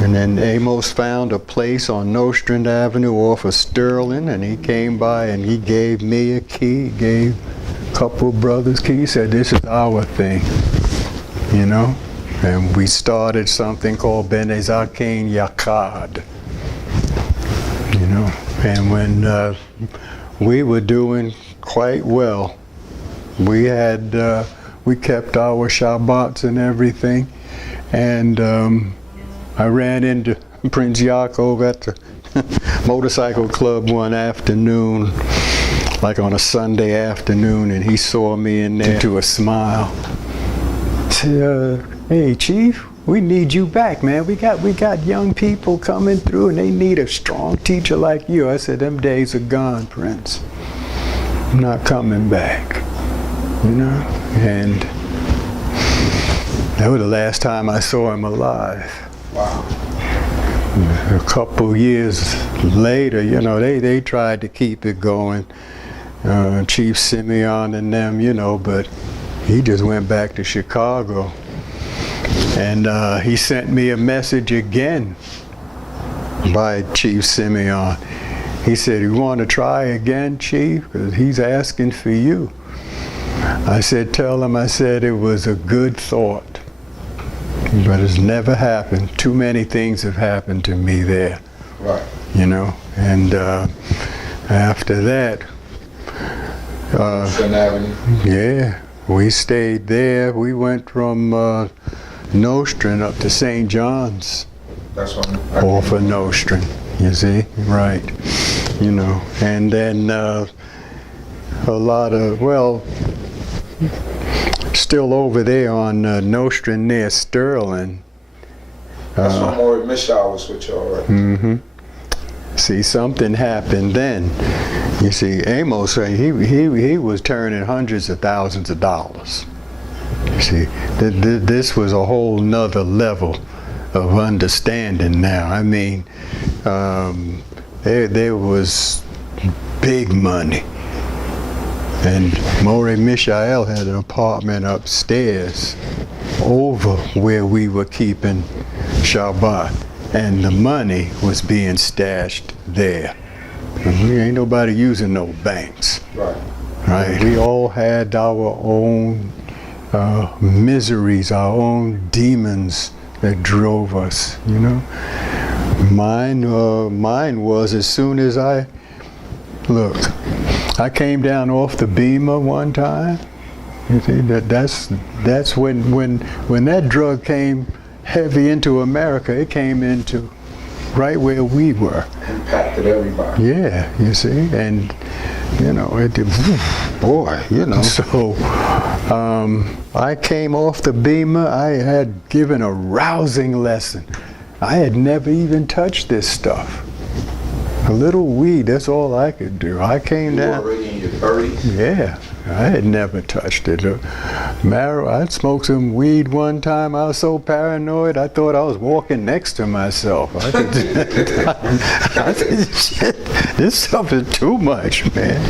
And then Amos found a place on Nostrand Avenue off of Sterling, and he came by and he gave me a key, gave a couple of brothers keys. He said, this is our thing, you know? And we started something called BINAH Yakad, you know? And when we were doing quite well, we kept our Shabbats and everything, and I ran into Prince Yaakov at the motorcycle club one afternoon, like on a Sunday afternoon, and he saw me in there to a smile. Said, hey Chief, we need you back, man. We got young people coming through and they need a strong teacher like you. I said, them days are gone, Prince. I'm not coming back, you know? And that was the last time I saw him alive. Wow. A couple years later, you know, they tried to keep it going, Chief Simeon and them, you know, but he just went back to Chicago. And he sent me a message again by Chief Simeon. He said, you want to try again, Chief? Because he's asking for you. I said, tell him, I said, it was a good thought. But it's never happened. Too many things have happened to me there. Right. You know, and after that, yeah, we stayed there. We went from Nostrand up to St. John's. That's what off of Nostrand, you see, right? You know, and then a lot of, well, still over there on Nostrand near Sterling. That's when more Mishael was with y'all, right? Mm-hmm. See, something happened then. You see, Amos, he was turning hundreds of thousands of dollars. You see, this was a whole nother level of understanding now. I mean, there was big money. And Morey Mishael had an apartment upstairs over where we were keeping Shabbat. And the money was being stashed there. And we ain't nobody using no banks. Right. Right? We all had our own miseries, our own demons that drove us, you know. Mine was as soon as I came down off the beamer one time. You see, that's when that drug came heavy into America. It came into right where we were. Impacted everybody. Yeah, you see, and you know, it did, boy, you know. So I came off the beamer. I had given a rousing lesson. I had never even touched this stuff. A little weed, that's all I could do. I came down. You were already in your 30s? Yeah, I had never touched it. I'd smoked some weed one time. I was so paranoid, I thought I was walking next to myself. I said, shit, this stuff is too much, man.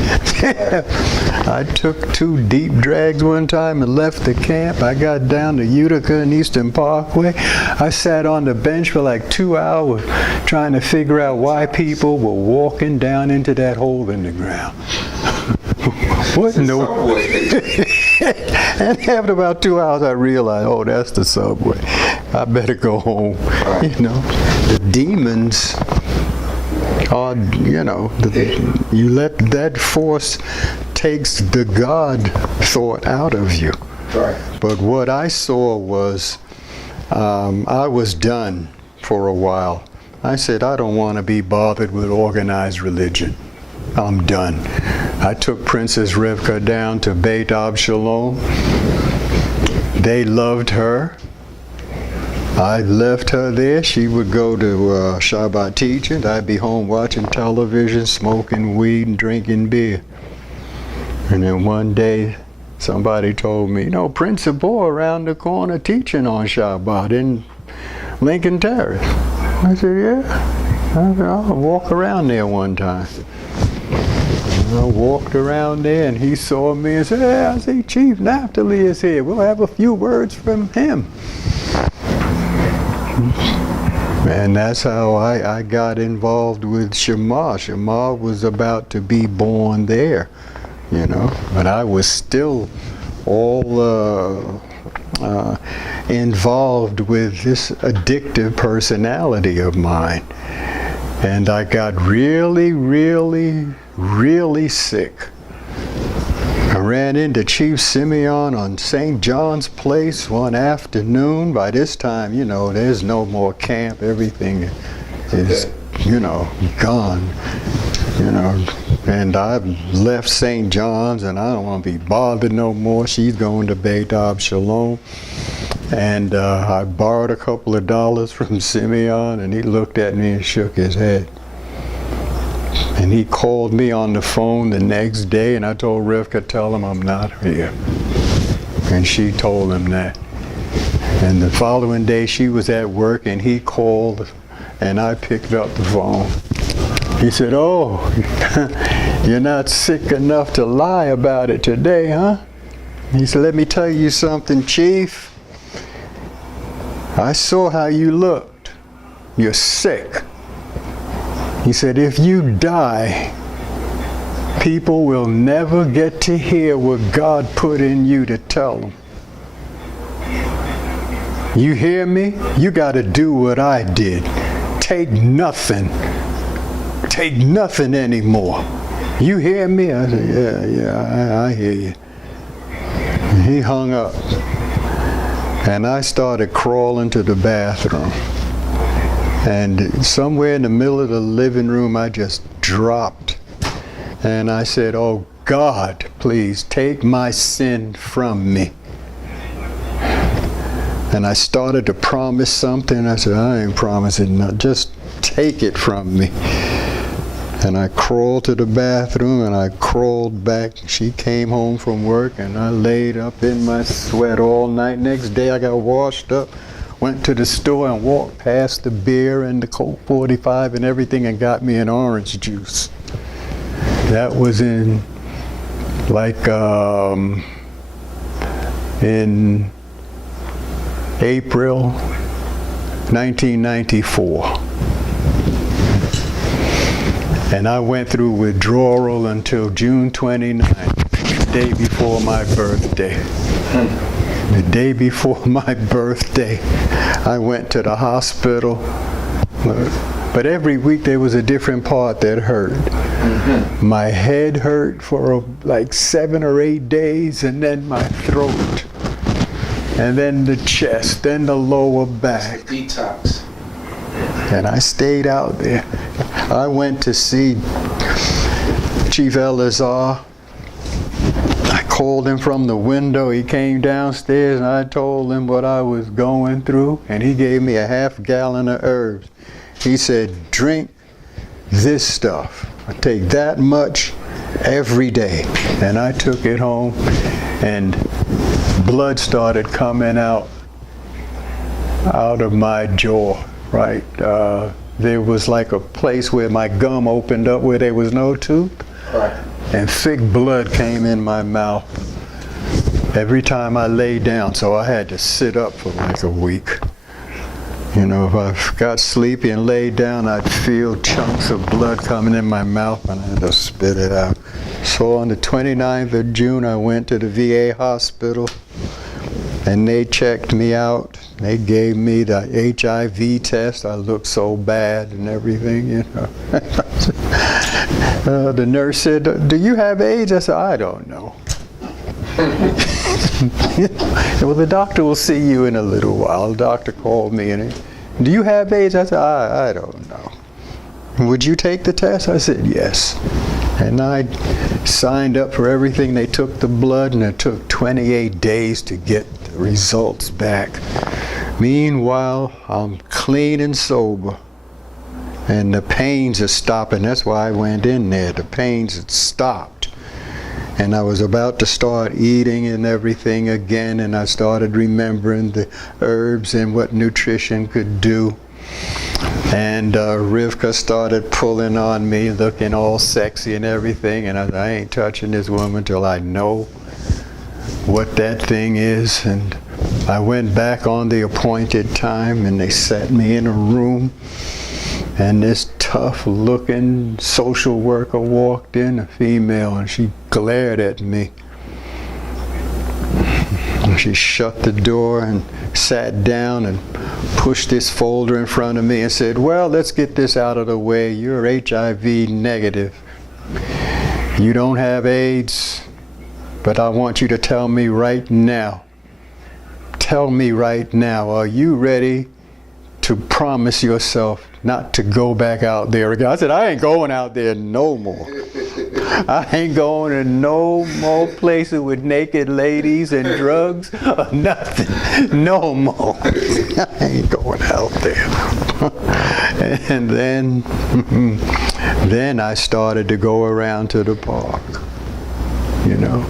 I took 2 deep drags one time and left the camp. I got down to Utica and Eastern Parkway. I sat on the bench for like 2 hours trying to figure out why people were walking down into that hole in the ground. What? No. And after about 2 hours, I realized, oh, that's the subway. I better go home. You know, the demons are, you know, you let that force takes the God thought out of you. Right. But what I saw was, I was done for a while. I said, I don't want to be bothered with organized religion. I'm done. I took Princess Rivka down to Beit Shalom. They loved her. I left her there. She would go to Shabbat teaching. I'd be home watching television, smoking weed, and drinking beer. And then one day, somebody told me, you know, Prince of Boy around the corner teaching on Shabbat in Lincoln Terrace. I said, yeah. I said, I'll walk around there one time. I walked around there and he saw me and said, hey, I see Chief Naftali is here. We'll have a few words from him. And that's how I got involved with CHOKMAH. CHOKMAH was about to be born there, you know, but I was still all involved with this addictive personality of mine. And I got really, really, really sick. I ran into Chief Simeon on St. John's Place one afternoon. By this time, you know, there's no more camp. Everything is, you know, gone. You know, and I've left St. John's and I don't want to be bothered no more. She's going to Beit Shalom. And I borrowed a couple of dollars from Simeon, and he looked at me and shook his head. And he called me on the phone the next day, and I told Rivka, tell him I'm not here. And she told him that. And the following day she was at work, and he called, and I picked up the phone. He said, oh, you're not sick enough to lie about it today, huh? He said, let me tell you something, Chief. I saw how you looked. You're sick. He said, if you die, people will never get to hear what God put in you to tell them. You hear me? You got to do what I did. Take nothing. Take nothing anymore. You hear me? I said, yeah, I hear you. And he hung up. And I started crawling to the bathroom. And somewhere in the middle of the living room, I just dropped. And I said, oh God, please take my sin from me. And I started to promise something. I said, I ain't promising nothing. Just take it from me. And I crawled to the bathroom and I crawled back. She came home from work and I laid up in my sweat all night. Next day I got washed up, went to the store and walked past the beer and the Coke 45 and everything and got me an orange juice. That was in in April 1994. And I went through withdrawal until June 29th, the day before my birthday. The day before my birthday, I went to the hospital. But every week there was a different part that hurt. My head hurt for like 7 or 8 days, and then my throat. And then the chest, then the lower back. Detox. And I stayed out there. I went to see Chief Elazar. I called him from the window. He came downstairs and I told him what I was going through, and he gave me a half gallon of herbs. He said, drink this stuff. I take that much every day. And I took it home and blood started coming out of my jaw, right? There was like a place where my gum opened up where there was no tooth. Right. And thick blood came in my mouth every time I lay down, so I had to sit up for like a week. You know, if I got sleepy and laid down, I'd feel chunks of blood coming in my mouth and I had to spit it out. So on the 29th of June, I went to the VA hospital and they checked me out. They gave me the HIV test. I looked so bad and everything, you know. The nurse said, do you have AIDS? I said, I don't know. Well, the doctor will see you in a little while. The doctor called me and he, do you have AIDS? I said, I don't know. Would you take the test? I said, yes. And I signed up for everything. They took the blood and it took 28 days to get the results back. Meanwhile, I'm clean and sober. And the pains are stopping. That's why I went in there. The pains had stopped. And I was about to start eating and everything again, and I started remembering the herbs and what nutrition could do. And Rivka started pulling on me, looking all sexy and everything, and I ain't touching this woman till I know what that thing is. And I went back on the appointed time, and they sat me in a room, and this tough-looking social worker walked in, a female, and she glared at me. And she shut the door and sat down and pushed this folder in front of me and said, "Well, let's get this out of the way. You're HIV negative. You don't have AIDS, but I want you to tell me right now. Tell me right now, are you ready to promise yourself not to go back out there again?" I said, "I ain't going out there no more. I ain't going to no more places with naked ladies and drugs or nothing. No more. I ain't going out there." And then I started to go around to the park, you know.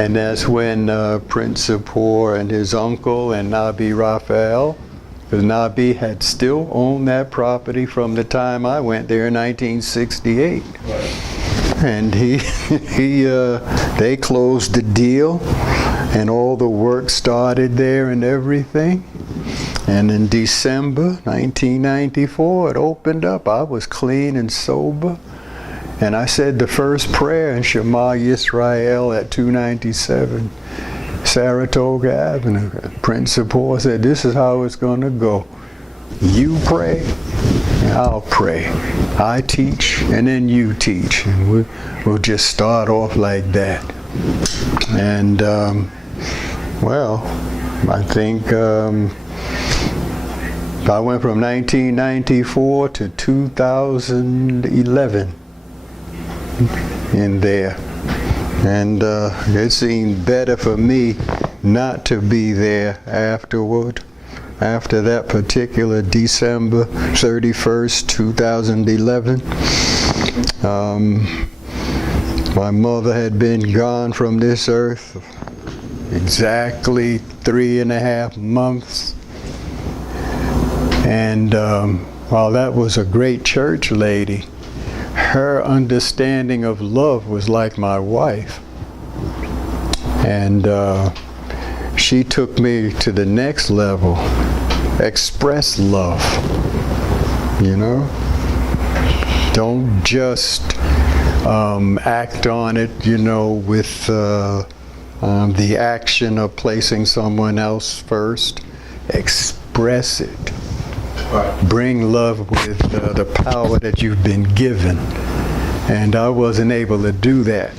And that's when Prince Sapor and his uncle and Nabi Raphael, because Nabi had still owned that property from the time I went there in 1968. And they closed the deal, and all the work started there and everything. And in December 1994, it opened up. I was clean and sober. And I said the first prayer in Shema Yisrael at 297 Saratoga Avenue. Prince Sapor said, "This is how it's going to go. You pray, and I'll pray. I teach, and then you teach." And we'll just start off like that. And, well, I think I went from 1994 to 2011 in there. And it seemed better for me not to be there afterward. After that particular December 31st, 2011, my mother had been gone from this earth exactly 3.5 months. And while that was a great church lady, her understanding of love was like my wife. And she took me to the next level. Express love, you know? Don't just act on it, you know, with the action of placing someone else first. Express it. Bring love with the power that you've been given. And I wasn't able to do that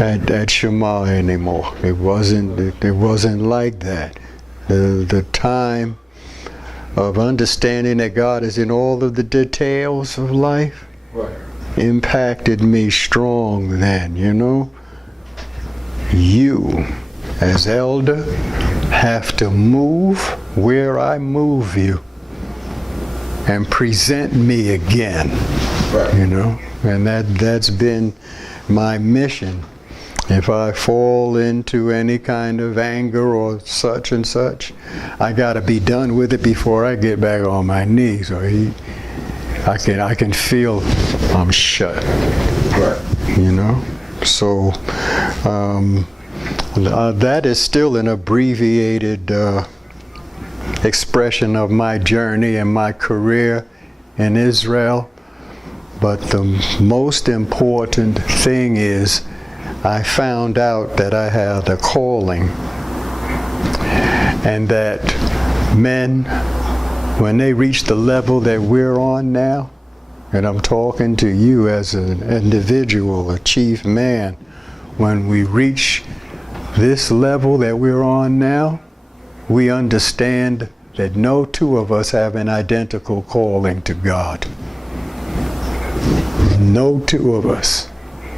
at Shema anymore. It wasn't like that. The time of understanding that God is in all of the details of life impacted me strong then, you know. You, as elder, have to move where I move you and present me again, you know. And that's been my mission. If I fall into any kind of anger or such and such, I got to be done with it before I get back on my knees, or I can feel I'm shut, you know. So that is still an abbreviated expression of my journey and my career in Israel. But the most important thing is I found out that I had a calling, and that men, when they reach the level that we're on now, and I'm talking to you as an individual, a chief man, when we reach this level that we're on now, we understand that no two of us have an identical calling to God. No two of us.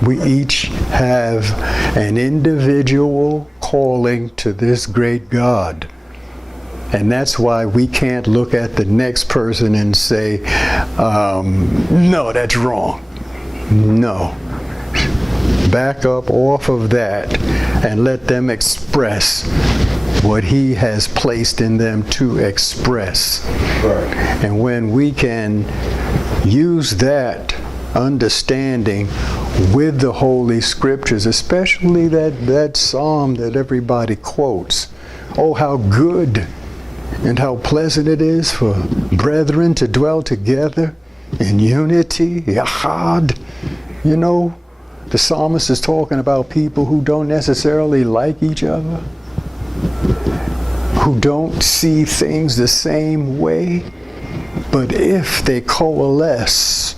We each have an individual calling to this great God. And that's why we can't look at the next person and say, no, that's wrong. No. Back up off of that and let them express what He has placed in them to express. And when we can use that understanding with the Holy Scriptures, especially that psalm that everybody quotes. Oh, how good and how pleasant it is for brethren to dwell together in unity, yahad. You know, the psalmist is talking about people who don't necessarily like each other, who don't see things the same way, but if they coalesce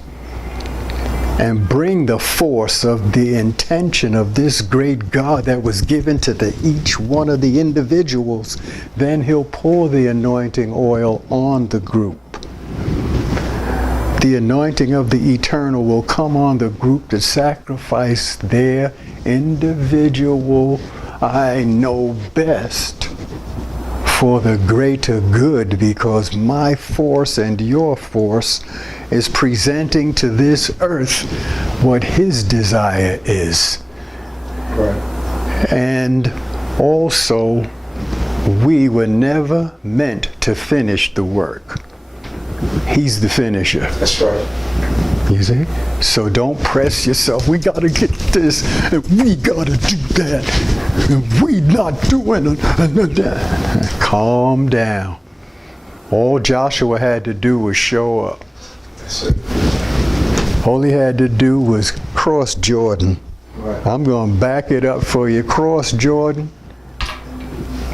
and bring the force of the intention of this great God that was given to each one of the individuals, then he'll pour the anointing oil on the group. The anointing of the eternal will come on the group to sacrifice their individual, I know best, for the greater good, because my force and your force is presenting to this earth what his desire is. Right. And also, we were never meant to finish the work. He's the finisher. That's right. You see? So don't press yourself. We got to get this, and we got to do that, and we not doing it. Calm down. All Joshua had to do was show up. That's it. All he had to do was cross Jordan. Right. I'm going to back it up for you. Cross Jordan.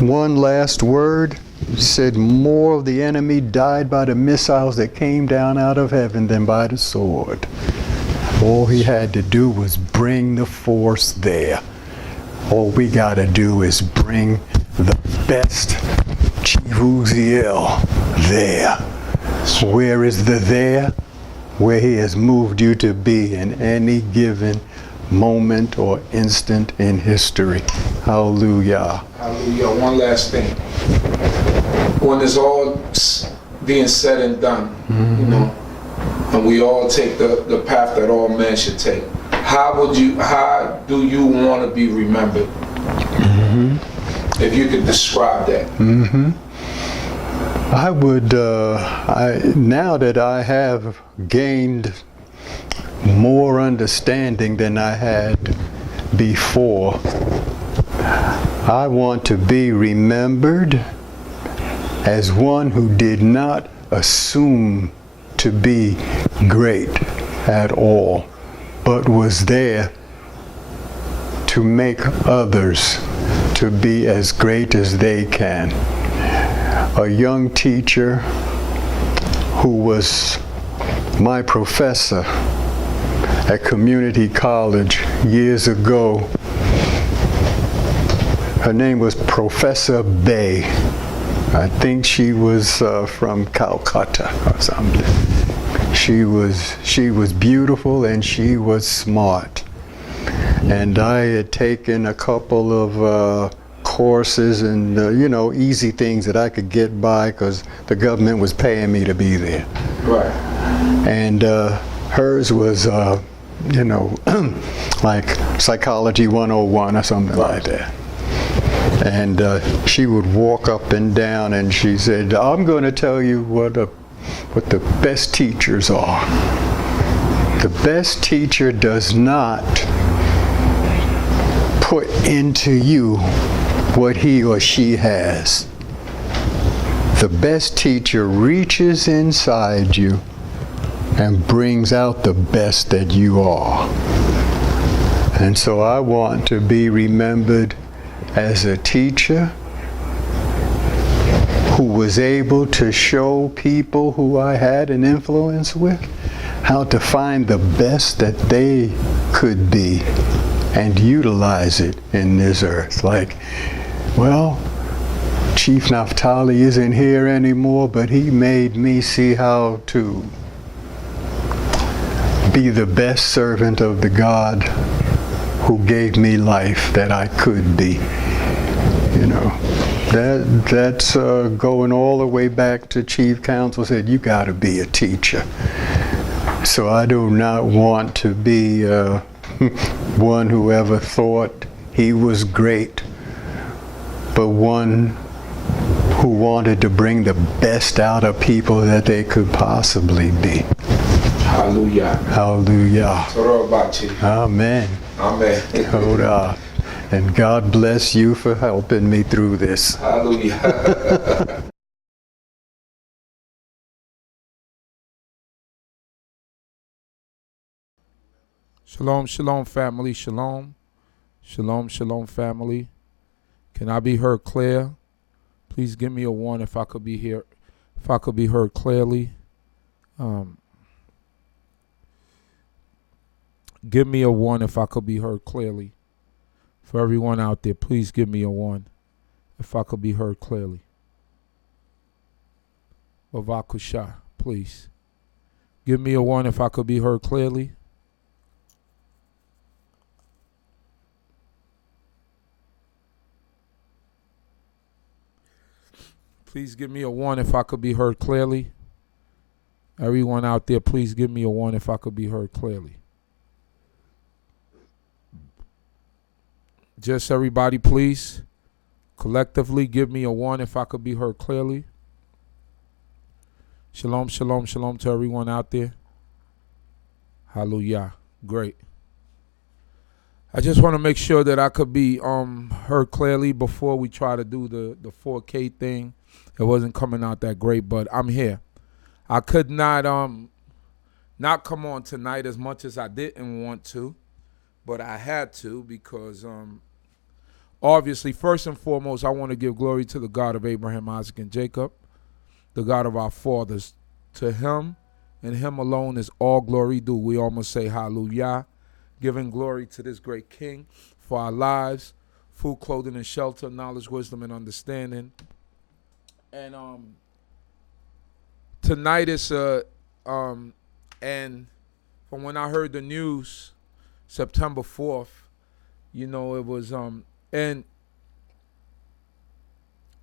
One last word. He said more of the enemy died by the missiles that came down out of heaven than by the sword. All he had to do was bring the force there. All we got to do is bring the best Chivuziel there. Where is the there? Where he has moved you to be in any given moment or instant in history. Hallelujah. Hallelujah. One last thing. When it's all being said and done, you know, and we all take the path that all men should take, how do you want to be remembered? If you could describe that. I would, now that I have gained more understanding than I had before, I want to be remembered as one who did not assume to be great at all, but was there to make others to be as great as they can. A young teacher who was my professor at community college years ago, her name was Professor Bay. I think she was from Calcutta or something. She was beautiful and she was smart. And I had taken a couple of courses and you know, easy things that I could get by because the government was paying me to be there. Right. And hers was you know, like Psychology 101 or something like that. And she would walk up and down and she said, I'm going to tell you what the best teachers are. The best teacher does not put into you what he or she has. The best teacher reaches inside you and brings out the best that you are. And so I want to be remembered as a teacher who was able to show people who I had an influence with how to find the best that they could be and utilize it in this earth. Like, well, Chief Naftali isn't here anymore, but he made me see how to be the best servant of the God who gave me life that I could be. You know, that's going all the way back to Chief Counsel said, you got to be a teacher. So I do not want to be one who ever thought he was great, but one who wanted to bring the best out of people that they could possibly be. Hallelujah. Hallelujah. Torah bachi. Amen. Amen. Torah. And God bless you for helping me through this. Hallelujah. Shalom, shalom, family. Shalom. Shalom, shalom, family. Can I be heard clear? Please give me a one if I could be here, if I could be heard clearly. Give me a one if I could be heard clearly. For everyone out there, please give me a one if I could be heard clearly. Bavakusha, please. Give me a one if I could be heard clearly. Please give me a one if I could be heard clearly. Everyone out there, please give me a one if I could be heard clearly. Just everybody, please, collectively give me a one if I could be heard clearly. Shalom, shalom, shalom to everyone out there. Hallelujah. Great. I just want to make sure that I could be heard clearly before we try to do the 4K thing. It wasn't coming out that great, but I'm here. I could not come on tonight as much as I didn't want to, but I had to because obviously, first and foremost, I want to give glory to the God of Abraham, Isaac, and Jacob, the God of our fathers. To him and him alone is all glory due. We almost say hallelujah, giving glory to this great King for our lives, food, clothing, and shelter, knowledge, wisdom, and understanding. And tonight is and from when I heard the news, September 4th, you know, it was and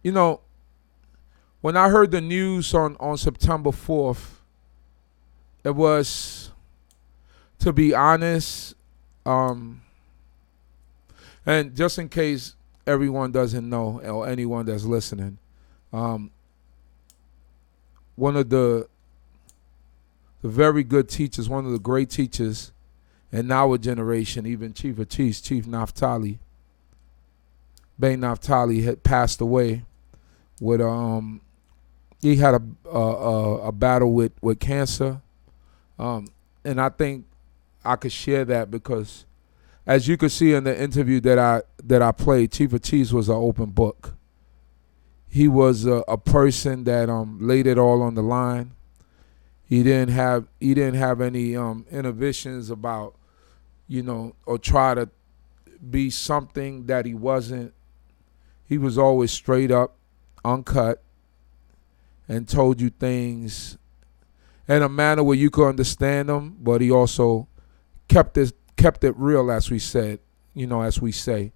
you know, when I heard the news on September 4th, it was, to be honest, and just in case everyone doesn't know or anyone that's listening, one of the very good teachers, one of the great teachers in our generation, even Chief of Chiefs, Chief Naphtali, Naftali had passed away with he had a battle with cancer, and I think I could share that because, as you could see in the interview that I played, Chief of Chiefs was an open book. He was a person that laid it all on the line. He didn't have any inhibitions about, you know, or try to be something that he wasn't. He was always straight up, uncut, and told you things in a manner where you could understand them, but he also kept it real, as we said, you know, as we say.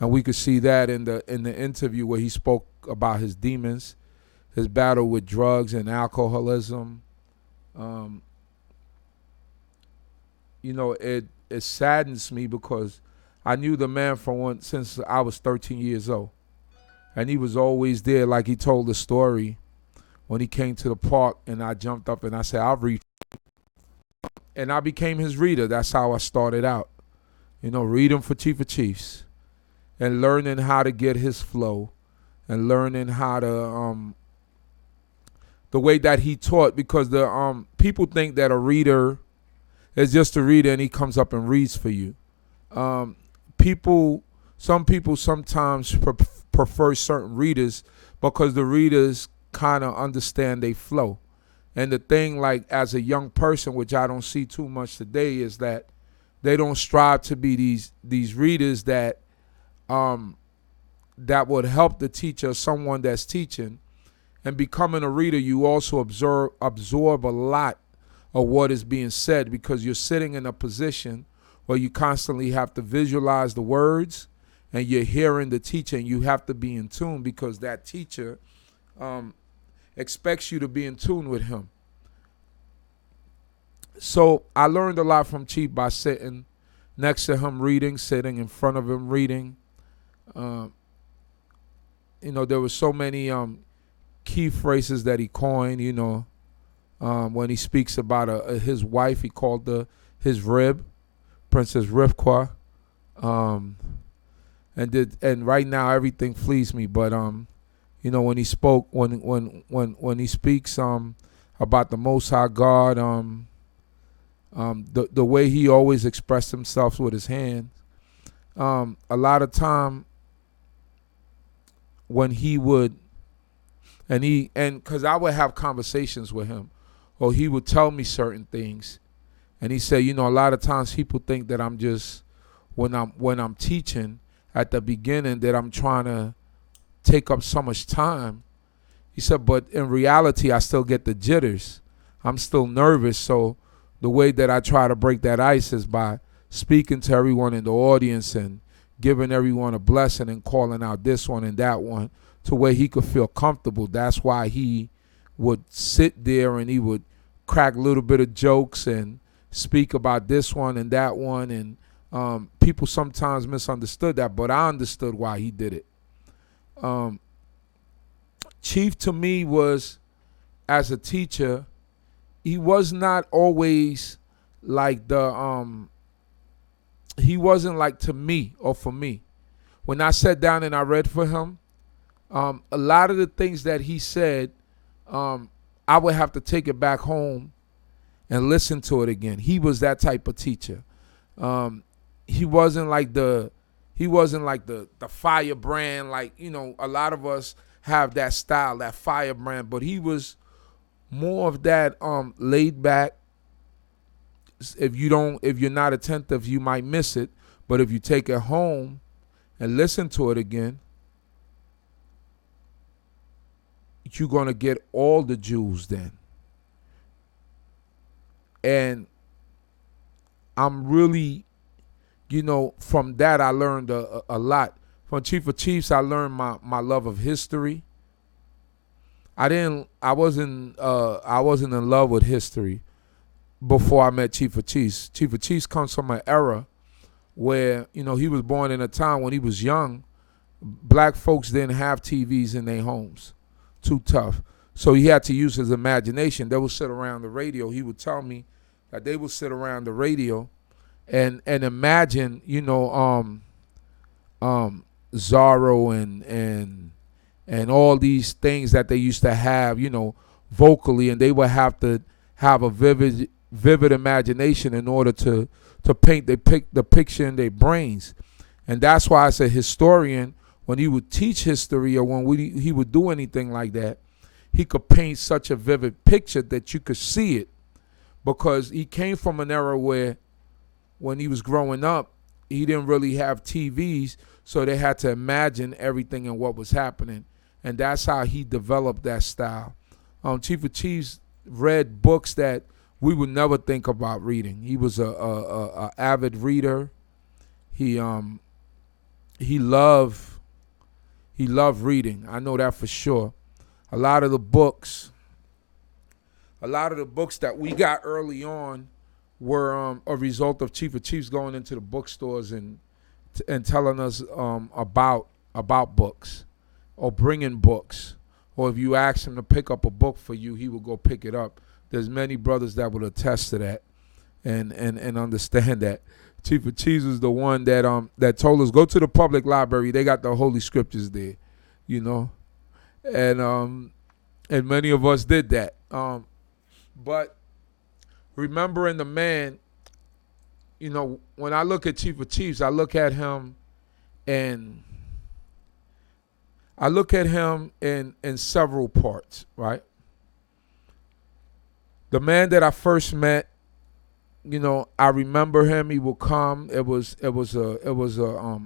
And we could see that in the interview where he spoke about his demons, his battle with drugs and alcoholism. You know, it saddens me because I knew the man since I was 13 years old. And he was always there, like he told the story when he came to the park and I jumped up and I said, I'll read. And I became his reader. That's how I started out. You know, reading for Chief of Chiefs and learning how to get his flow and learning how to, the way that he taught, because the people think that a reader is just a reader and he comes up and reads for you. Some people sometimes prefer certain readers because the readers kind of understand they flow. And the thing, like, as a young person, which I don't see too much today, is that they don't strive to be these readers that that would help the teacher, someone that's teaching. And becoming a reader, you also absorb a lot of what is being said, because you're sitting in a position where you constantly have to visualize the words and you're hearing the teacher, and you have to be in tune because that teacher expects you to be in tune with him. So I learned a lot from Chief by sitting next to him reading, sitting in front of him reading. You know, there were so many key phrases that he coined, you know. when he speaks about his wife. He called his rib, Princess Rivka. And right now everything flees me. But you know, when he spoke, when he speaks about the Most High God, the way he always expressed himself with his hands, a lot of time when he would, and because I would have conversations with him, or he would tell me certain things, and he said, you know, a lot of times people think that I'm just, when I'm teaching at the beginning, that I'm trying to take up so much time. He said, but in reality, I still get the jitters. I'm still nervous. So the way that I try to break that ice is by speaking to everyone in the audience and giving everyone a blessing and calling out this one and that one to where he could feel comfortable. That's why he would sit there and he would crack a little bit of jokes and speak about this one and that one. And people sometimes misunderstood that, but I understood why he did it. Chief to me was, as a teacher, he was not always like he wasn't like to me or for me. When I sat down and I read for him, a lot of the things that he said, I would have to take it back home and listen to it again. He was that type of teacher. He wasn't like the firebrand, like, you know, a lot of us have that style, that firebrand, but he was more of that laid back. If you're not attentive, you might miss it, but if you take it home and listen to it again, you're going to get all the jewels then. And I'm really, you know, from that I learned a lot. From Chief of Chiefs, I learned my love of history. I wasn't in love with history before I met Chief of Chiefs. Chief of Chiefs comes from an era where, you know, he was born in a time when he was young. Black folks didn't have TVs in their homes. Too tough. So he had to use his imagination. They would sit around the radio. He would tell me that they would sit around the radio and imagine, you know, Zorro and all these things that they used to have, you know, vocally, and they would have to have a vivid imagination in order to paint the picture in their brains. And that's why as a historian, when he would teach history or when he would do anything like that, he could paint such a vivid picture that you could see it, because he came from an era where when he was growing up, he didn't really have TVs, so they had to imagine everything and what was happening. And that's how he developed that style. Chief of Chiefs read books that we would never think about reading. He was a avid reader. He loved reading. I know that for sure. A lot of the books that we got early on were a result of Chief of Chiefs going into the bookstores and telling us about books, or bringing books, or if you ask him to pick up a book for you, he will go pick it up. There's many brothers that will attest to that and understand that. Chief of Chiefs was the one that told us, go to the public library. They got the Holy Scriptures there, you know, and many of us did that. But remembering the man, you know, when I look at Chief of Chiefs, I look at him in several parts, right? The man that I first met, you know, I remember him. He would come. It was a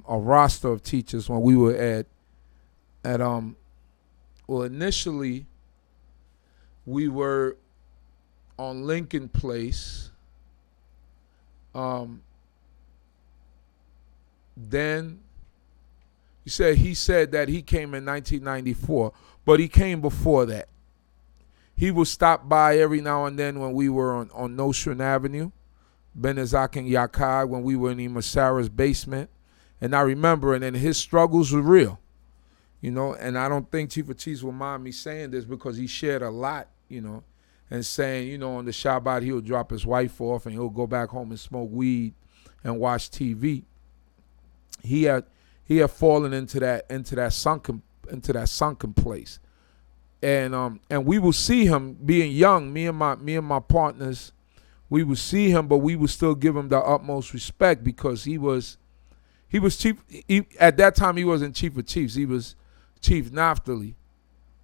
roster of teachers when we were at initially we were on Lincoln Place. Then he said that he came in 1994, but he came before that. He would stop by every now and then when we were on Nostrand Avenue, Benazak and Yakai, when we were in Imasara's basement. And I remember, and his struggles were real, you know, and I don't think Chief of Chiefs will mind me saying this because he shared a lot, you know, and saying, you know, on the Shabbat he'll drop his wife off and he'll go back home and smoke weed and watch TV. He had fallen into that sunken place. And we will see him being young, me and my partners, we would see him, but we would still give him the utmost respect because he was chief. At that time, he wasn't chief of chiefs. He was Chief Naphtali,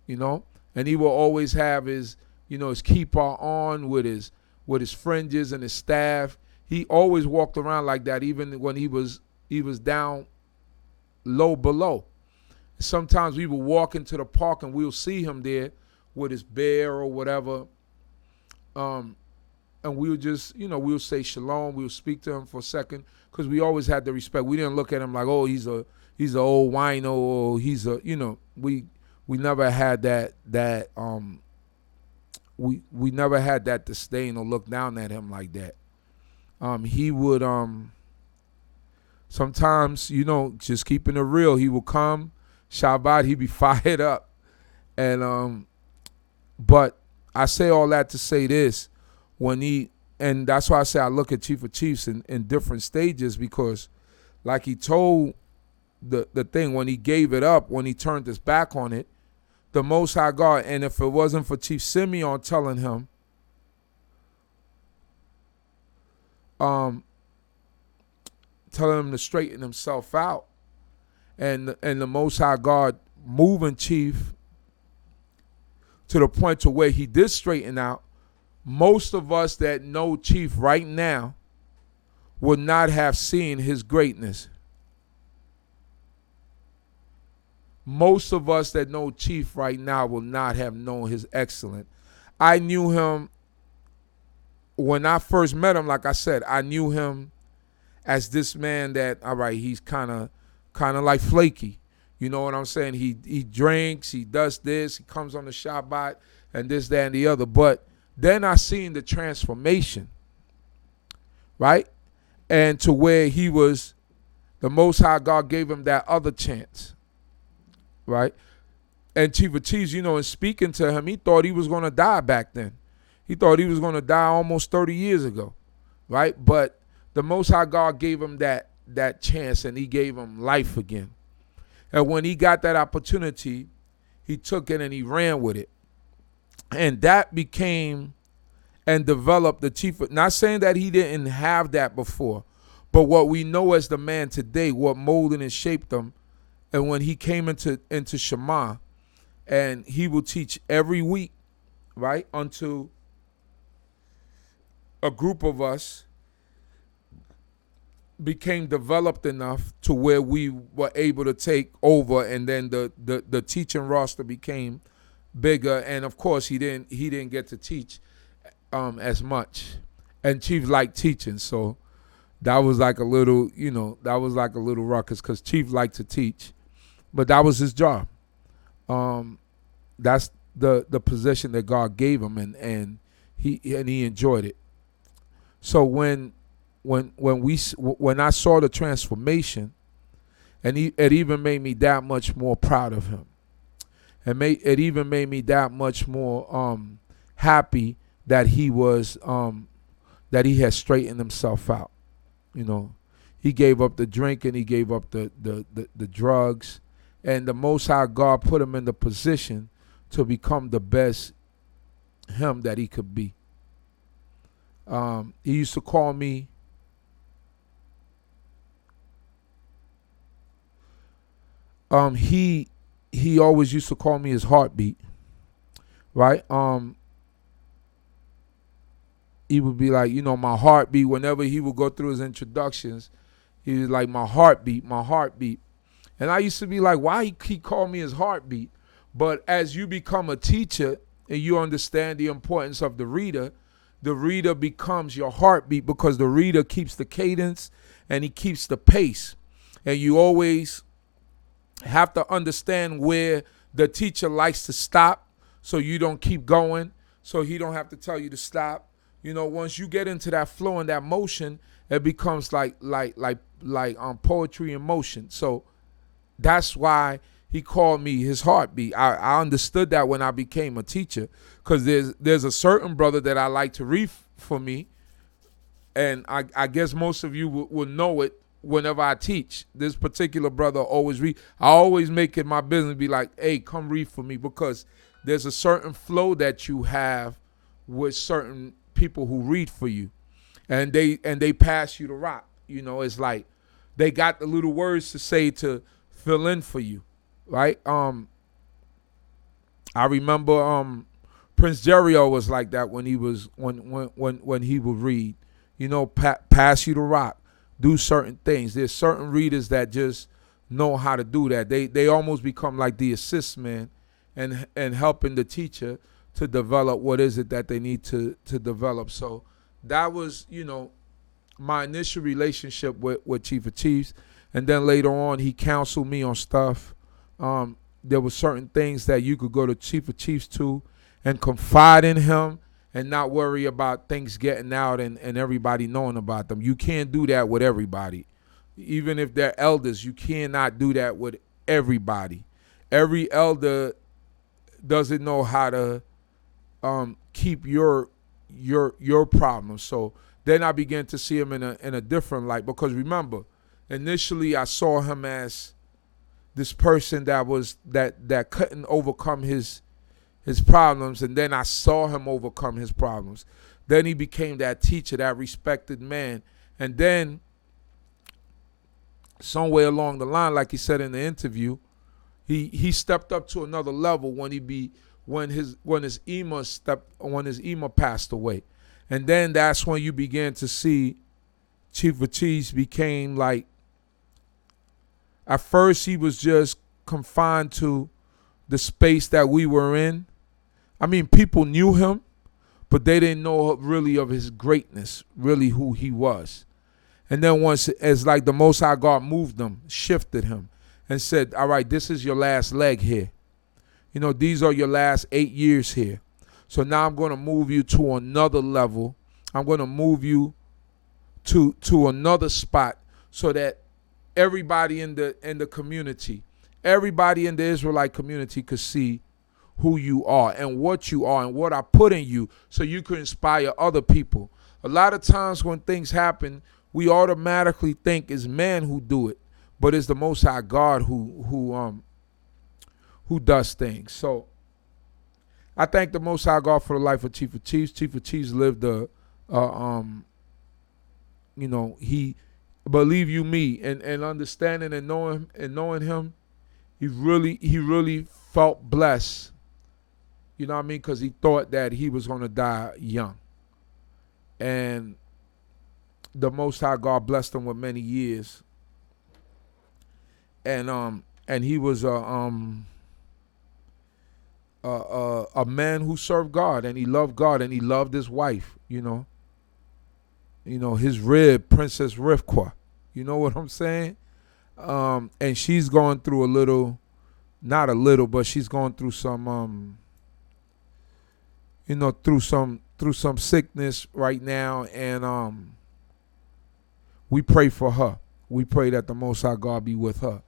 you know, and he will always have his, you know, his kippah on with his fringes and his staff. He always walked around like that, even when he was down low below. Sometimes we would walk into the park and we'll see him there with his bear or whatever. And we'll just, you know, we'll say shalom. We'll speak to him for a second because we always had the respect. We didn't look at him like, oh, he's an old wino, or he's a, you know, we never had that we never had that disdain or look down at him like that. He would sometimes, you know, just keeping it real, he would come Shabbat, he'd be fired up. And but I say all that to say this, and that's why I say I look at Chief of Chiefs in different stages, because like he told the thing, when he gave it up, when he turned his back on it, the Most High God, and if it wasn't for Chief Simeon telling him, to straighten himself out, and the Most High God moving Chief to the point to where he did straighten out, most of us that know Chief right now would not have seen his greatness. Most of us that know Chief right now will not have known his excellence. I knew him when I first met him. Like I said, I knew him as this man that, all right, he's kind of like flaky. You know what I'm saying? He drinks, he does this, he comes on the Shabbat and this, that, and the other. But then I seen the transformation, right? And to where he was, the Most High God gave him that other chance, right? And Chief of Chiefs, you know, in speaking to him, he thought he was going to die back then. He thought he was going to die almost 30 years ago, right? But the Most High God gave him that chance, and he gave him life again. And when he got that opportunity, he took it and he ran with it. And that became and developed the chief. Not saying that he didn't have that before, but what we know as the man today, what molded and shaped him. And when he came into Shema, and he will teach every week, right, unto a group of us, became developed enough to where we were able to take over, and then the teaching roster became bigger. And of course he didn't get to teach as much, and Chief liked teaching, so that was like a little, you know, that was like a little ruckus, because Chief liked to teach, but that was his job. That's the position that God gave him, and he enjoyed it. So when I saw the transformation, and it even made me that much more proud of him. It even made me that much more happy that he was that he had straightened himself out. You know, he gave up the drinking, he gave up the drugs, and the Most High God put him in the position to become the best him that he could be. He used to call me he always used to call me his heartbeat, right? He would be like, you know, my heartbeat. Whenever he would go through his introductions, he was like, my heartbeat, my heartbeat. And I used to be like, why he called me his heartbeat? But as you become a teacher and you understand the importance of the reader becomes your heartbeat, because the reader keeps the cadence and he keeps the pace. And you always have to understand where the teacher likes to stop, so you don't keep going, so he don't have to tell you to stop. You know, once you get into that flow and that motion, it becomes like poetry in motion. So that's why he called me his heartbeat. I understood that when I became a teacher, because there's a certain brother that I like to read for me, and I guess most of you will know it whenever I teach. This particular brother always read. I always make it my business be like, hey, come read for me, because there's a certain flow that you have with certain people who read for you, and they pass you the rock. You know, it's like they got the little words to say to fill in for you, right? I remember Prince Jericho was like that when he was when he would read. You know, pass you the rock, do certain things. There's certain readers that just know how to do that. They almost become like the assist man, and helping the teacher to develop what is it that they need to develop. So that was, you know, my initial relationship with Chief of Chiefs. And then later on, he counseled me on stuff. There were certain things that you could go to Chief of Chiefs to and confide in him and not worry about things getting out and everybody knowing about them. You can't do that with everybody. Even if they're elders, you cannot do that with everybody. Every elder doesn't know how to keep your problem. So then I began to see him in a different light, because remember, initially I saw him as this person that couldn't overcome his problems, and then I saw him overcome his problems. Then he became that teacher, that respected man, and then somewhere along the line, like he said in the interview, he stepped up to another level when his Ima passed away. And then that's when you began to see Chief of Chiefs became like, at first he was just confined to the space that we were in. I mean, people knew him, but they didn't know really of his greatness, really who he was. And then once, as like the Most High God moved him, shifted him, and said, all right, this is your last leg here. You know, these are your last 8 years here. So now I'm going to move you to another level. I'm going to move you to another spot, so that everybody in the community, everybody in the Israelite community could see who you are and what I put in you, so you could inspire other people. A lot of times when things happen, we automatically think it's man who do it, but it's the Most High God who does things. So I thank the Most High God for the life of Chief of Chiefs. Chief of Chiefs lived you know, he, believe you me, and understanding and knowing him, he really felt blessed. You know what I mean? Because he thought that he was going to die young. And the Most High God blessed him with many years. And he was a man who served God, and he loved God, and he loved his wife, you know. You know, his rib, Princess Rivka. You know what I'm saying? And she's going through not a little, but she's going through some through some sickness right now, and we pray for her. We pray that the Most High God be with her.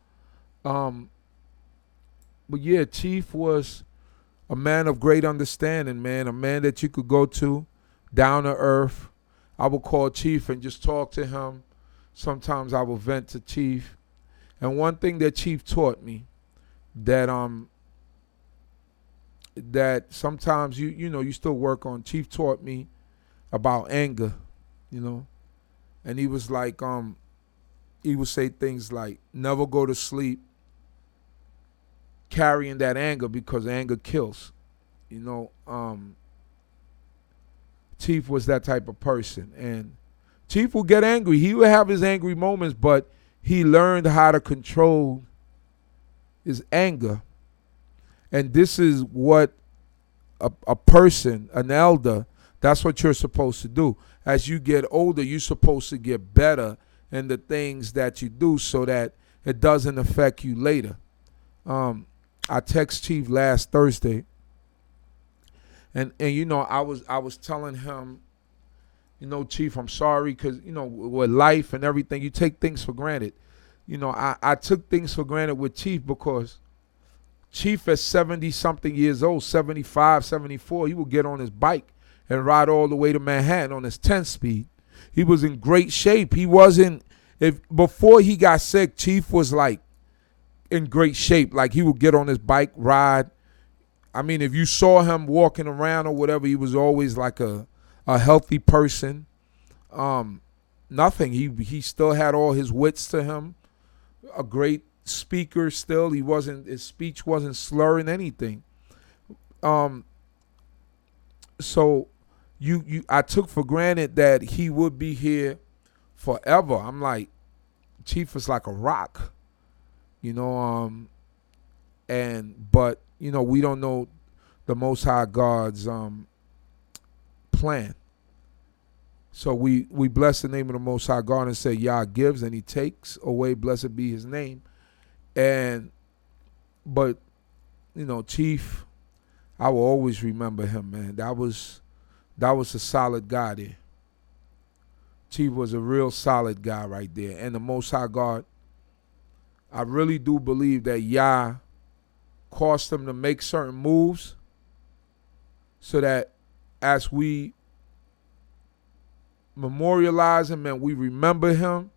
But yeah, Chief was a man of great understanding, man, a man that you could go to, down to earth. I would call Chief and just talk to him. Sometimes I would vent to Chief. And one thing that Chief taught me, that sometimes you still work on. Chief taught me about anger, you know. And he was like, he would say things like, never go to sleep carrying that anger, because anger kills. You know, Chief was that type of person. And Chief would get angry. He would have his angry moments, but he learned how to control his anger. And this is what a person, an elder, that's what you're supposed to do. As you get older, you're supposed to get better in the things that you do, so that it doesn't affect you later. I text Chief last Thursday, and you know, I was telling him, you know, Chief, I'm sorry, because, you know, with life and everything, you take things for granted. You know, I took things for granted with Chief, because Chief at 70-something years old, 75, 74, he would get on his bike and ride all the way to Manhattan on his 10-speed. He was in great shape. He wasn't, before he got sick, Chief was like in great shape. Like he would get on his bike, ride. I mean, if you saw him walking around or whatever, he was always like a healthy person. Nothing. He still had all his wits to him. A great speaker still. His speech wasn't slurring anything. So I took for granted that he would be here forever. I'm like, Chief is like a rock, but we don't know the Most High God's plan. So we bless the name of the Most High God and say Yah gives and he takes away, blessed be his name. But Chief, I will always remember him, man. That was a solid guy there. Chief was a real solid guy right there. And the Most High God, I really do believe that Yah caused him to make certain moves so that as we memorialize him and we remember him,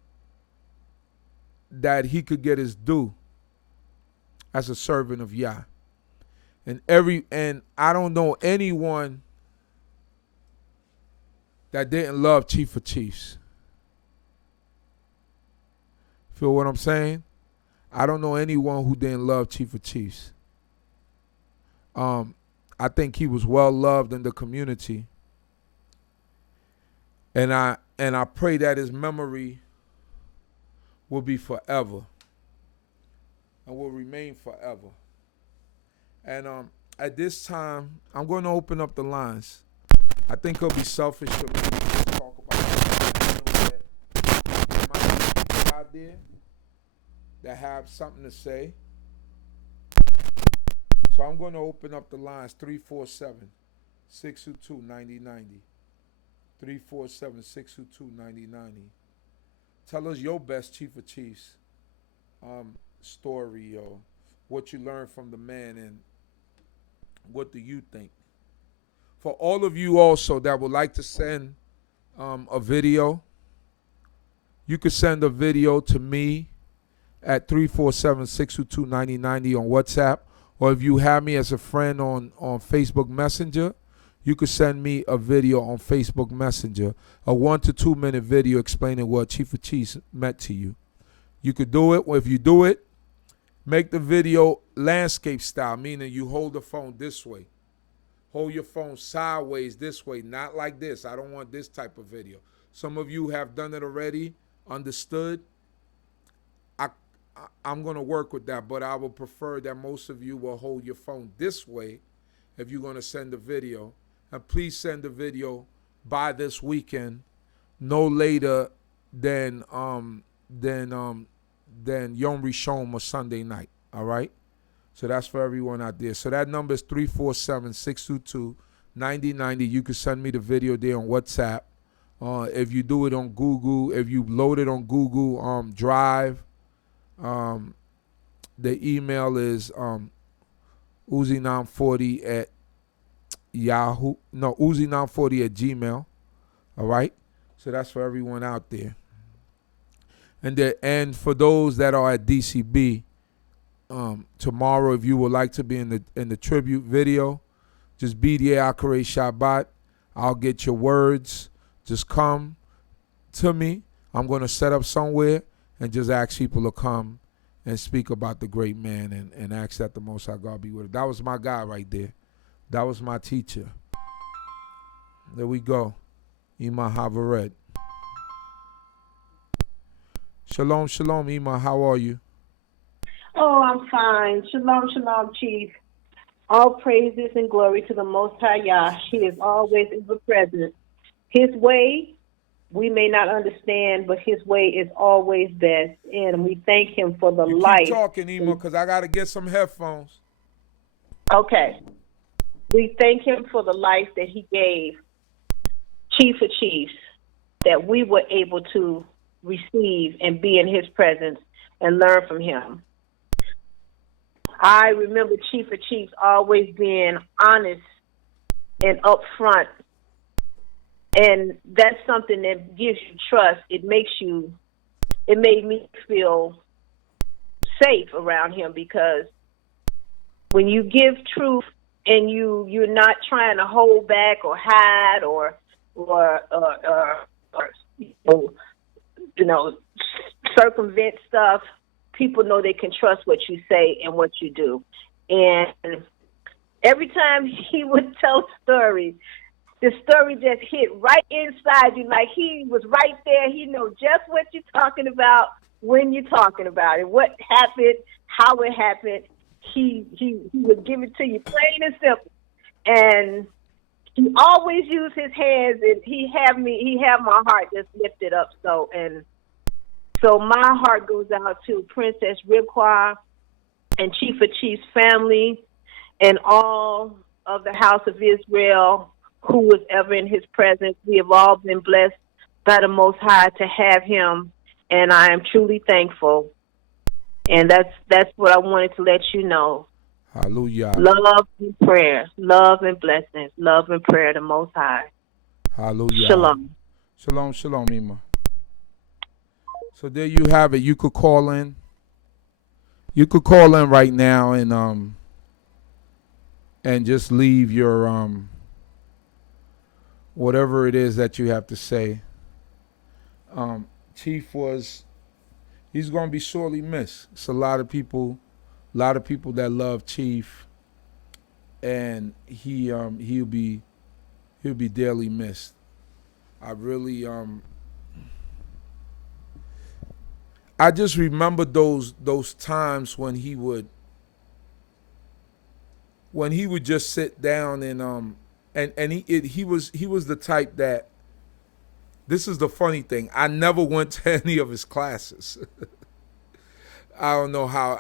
that he could get his due as a servant of Yah. And I don't know anyone that didn't love Chief of Chiefs. Feel what I'm saying? I don't know anyone who didn't love Chief of Chiefs. I think he was well loved in the community. And I pray that his memory will be forever and will remain forever. And at this time, I'm going to open up the lines. I think it'll be selfish for me to just talk about it. There might be people out there that have something to say. So I'm going to open up the lines, 347-622-9090. 347-622-9090. Tell us your best Chief of Chiefs story or what you learned from the man and what do you think. For all of you also that would like to send a video, you could send a video to me at 347-622-9090 on WhatsApp. Or if you have me as a friend on Facebook Messenger, you could send me a video on Facebook Messenger, a 1 to 2 minute video explaining what Chief of Chiefs meant to you. You could do it. If you do it, make the video landscape style, meaning you hold the phone this way. Hold your phone sideways this way, not like this. I don't want this type of video. Some of you have done it already, understood. I'm going to work with that, but I would prefer that most of you will hold your phone this way if you're going to send a video. And please send the video by this weekend, no later than Yom Rishon or Sunday night, all right? So that's for everyone out there. So that number is 347-622-9090. You can send me the video there on WhatsApp. If you do it on Google, if you load it on Google Drive, the email is Uzi940 at Yahoo. No, Uzi940 at Gmail. All right? So that's for everyone out there. And for those that are at D.C.B, tomorrow, if you would like to be in the tribute video, just be there. Akare Shabbat. I'll get your words. Just come to me. I'm going to set up somewhere and just ask people to come and speak about the great man and ask that the Most High God be with him. That was my guy right there. That was my teacher. There we go. Ima Havaret. Shalom, shalom, Ima. How are you? Oh, I'm fine. Shalom, shalom, Chief. All praises and glory to the Most High Yah. He is always ever present. His way, we may not understand, but his way is always best. And we thank him for the life. Keep talking, Ima, because I got to get some headphones. Okay. We thank him for the life that he gave Chief of Chiefs, that we were able to receive and be in his presence and learn from him. I remember Chief of Chiefs always being honest and upfront, and that's something that gives you trust. It made me feel safe around him, because when you give truth and you're not trying to hold back or hide or circumvent stuff, people know they can trust what you say and what you do. And every time he would tell stories, the story just hit right inside you, like he was right there. He knew just what you're talking about when you're talking about it, what happened, how it happened. He would give it to you plain and simple. And he always used his hands, and he had my heart just lifted up. So my heart goes out to Princess Ribqua and Chief of Chiefs family and all of the house of Israel who was ever in his presence. We have all been blessed by the Most High to have him, and I am truly thankful. And that's what I wanted to let you know. Hallelujah. Love and prayer, love and blessings, love and prayer to Most High. Hallelujah. Shalom. Shalom, shalom, Ima. So there you have it. You could call in. You could call in right now and just leave your whatever it is that you have to say. Chief he's going to be sorely missed. It's a lot of people that love Chief, and he'll be dearly missed. I really I just remember those times when he would just sit down and he was the type that, this is the funny thing, I never went to any of his classes. I don't know how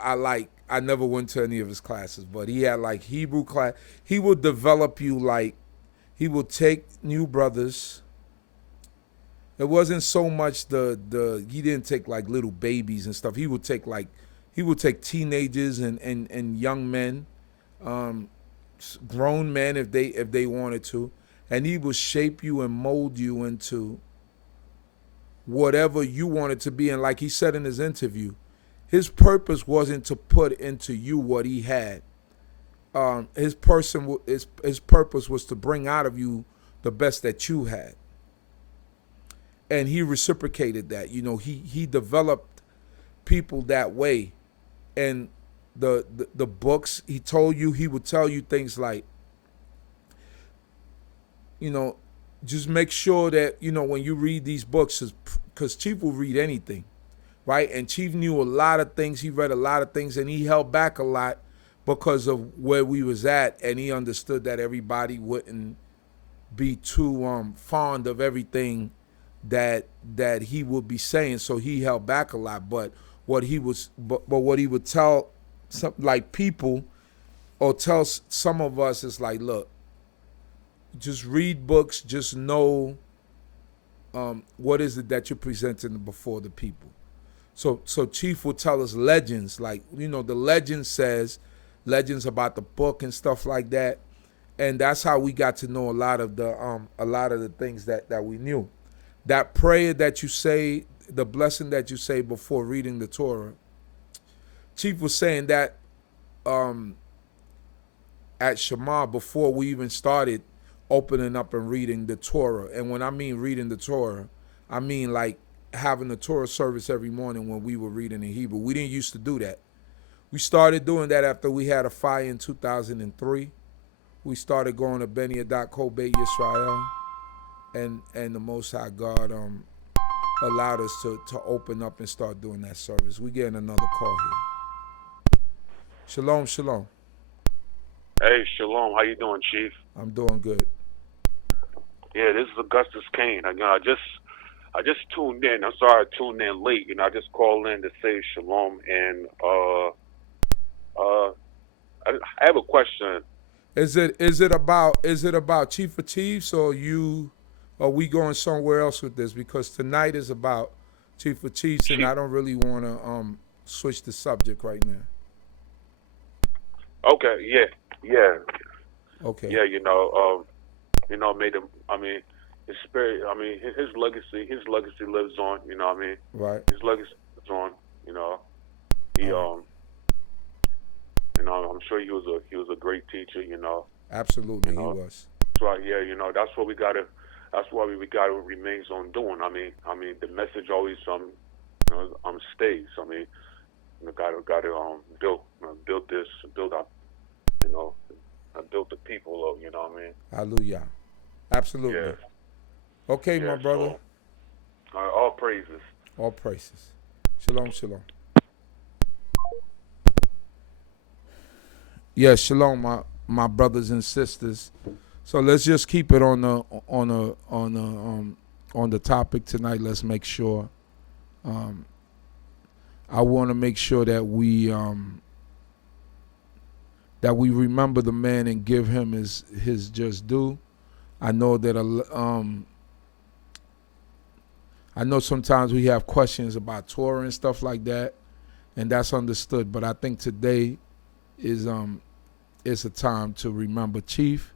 I never went to any of his classes, but he had like Hebrew class. He would develop you, like he would take new brothers. It wasn't so much he didn't take like little babies and stuff. He would take teenagers and young men, grown men if they wanted to, and he would shape you and mold you into whatever you wanted to be. And like he said in his interview, his purpose wasn't to put into you what he had. His purpose was to bring out of you the best that you had. And he reciprocated that. You know, he developed people that way. And the books, he would tell you things like, you know, just make sure that, you know, when you read these books, because Chief will read anything, right? And Chief knew a lot of things. He read a lot of things, and he held back a lot because of where we was at, and he understood that everybody wouldn't be too fond of everything that he would be saying, so he held back a lot. But what he would tell some like people, or tell some of us, is like, look, just read books, just know what is it that you're presenting before the people. So Chief will tell us legends, like, you know, the legend says legends about the book and stuff like that, and that's how we got to know a lot of the things that we knew. That prayer that you say, the blessing that you say before reading the Torah, Chief was saying that at Shema before we even started opening up and reading the Torah. And when I mean reading the Torah, I mean like having the Torah service every morning when we were reading in Hebrew. We didn't used to do that. We started doing that after we had a fire in 2003. We started going to BINAH Yisrael, and the Most High God allowed us to open up and start doing that service. We getting another call here. Shalom, shalom. Hey, Shalom. How you doing, Chief? I'm doing good. Yeah, this is Augustus Kane. I just tuned in. I'm sorry I tuned in late. You know, I just called in to say Shalom, and I have a question. Is it about Chief of Chiefs, or are we going somewhere else with this? Because tonight is about Chief of Chiefs, and I don't really want to switch the subject right now. Okay, yeah. Okay. Yeah, made him. I mean, his spirit. I mean, his legacy lives on. You know what I mean? Right. His legacy lives on. He I'm sure he was a great teacher. Absolutely, he was. That's why, that's what we gotta. That's why we gotta remain on doing. I mean, the message always stays. I mean, gotta build this, build up, build the people up. You know what I mean? Hallelujah. Absolutely. Yeah. Okay, Yeah, my brother. So, all praises. All praises. Shalom, shalom. Yes, shalom, my brothers and sisters. So let's just keep it on the topic tonight. Let's make sure. I want to make sure that we remember the man and give him his just due. I know that I know sometimes we have questions about Torah and stuff like that, and that's understood. But I think today is a time to remember Chief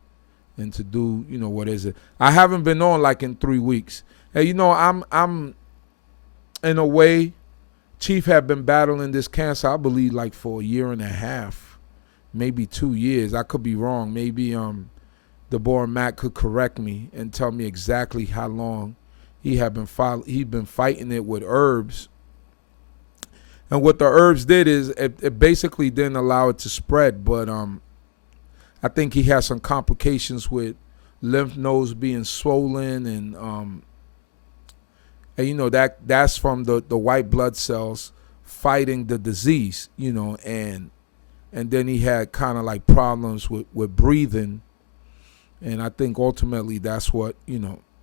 and to do what is it. I haven't been on like in 3 weeks. And I'm in a way, Chief had been battling this cancer, I believe, like for a year and a half, maybe 2 years. I could be wrong. Maybe the boy Matt could correct me and tell me exactly how long he'd been fighting it with herbs. And what the herbs did is it basically didn't allow it to spread, but I think he had some complications with lymph nodes being swollen, and that's from the white blood cells fighting the disease, and then he had kind of like problems with breathing, and I think ultimately that's what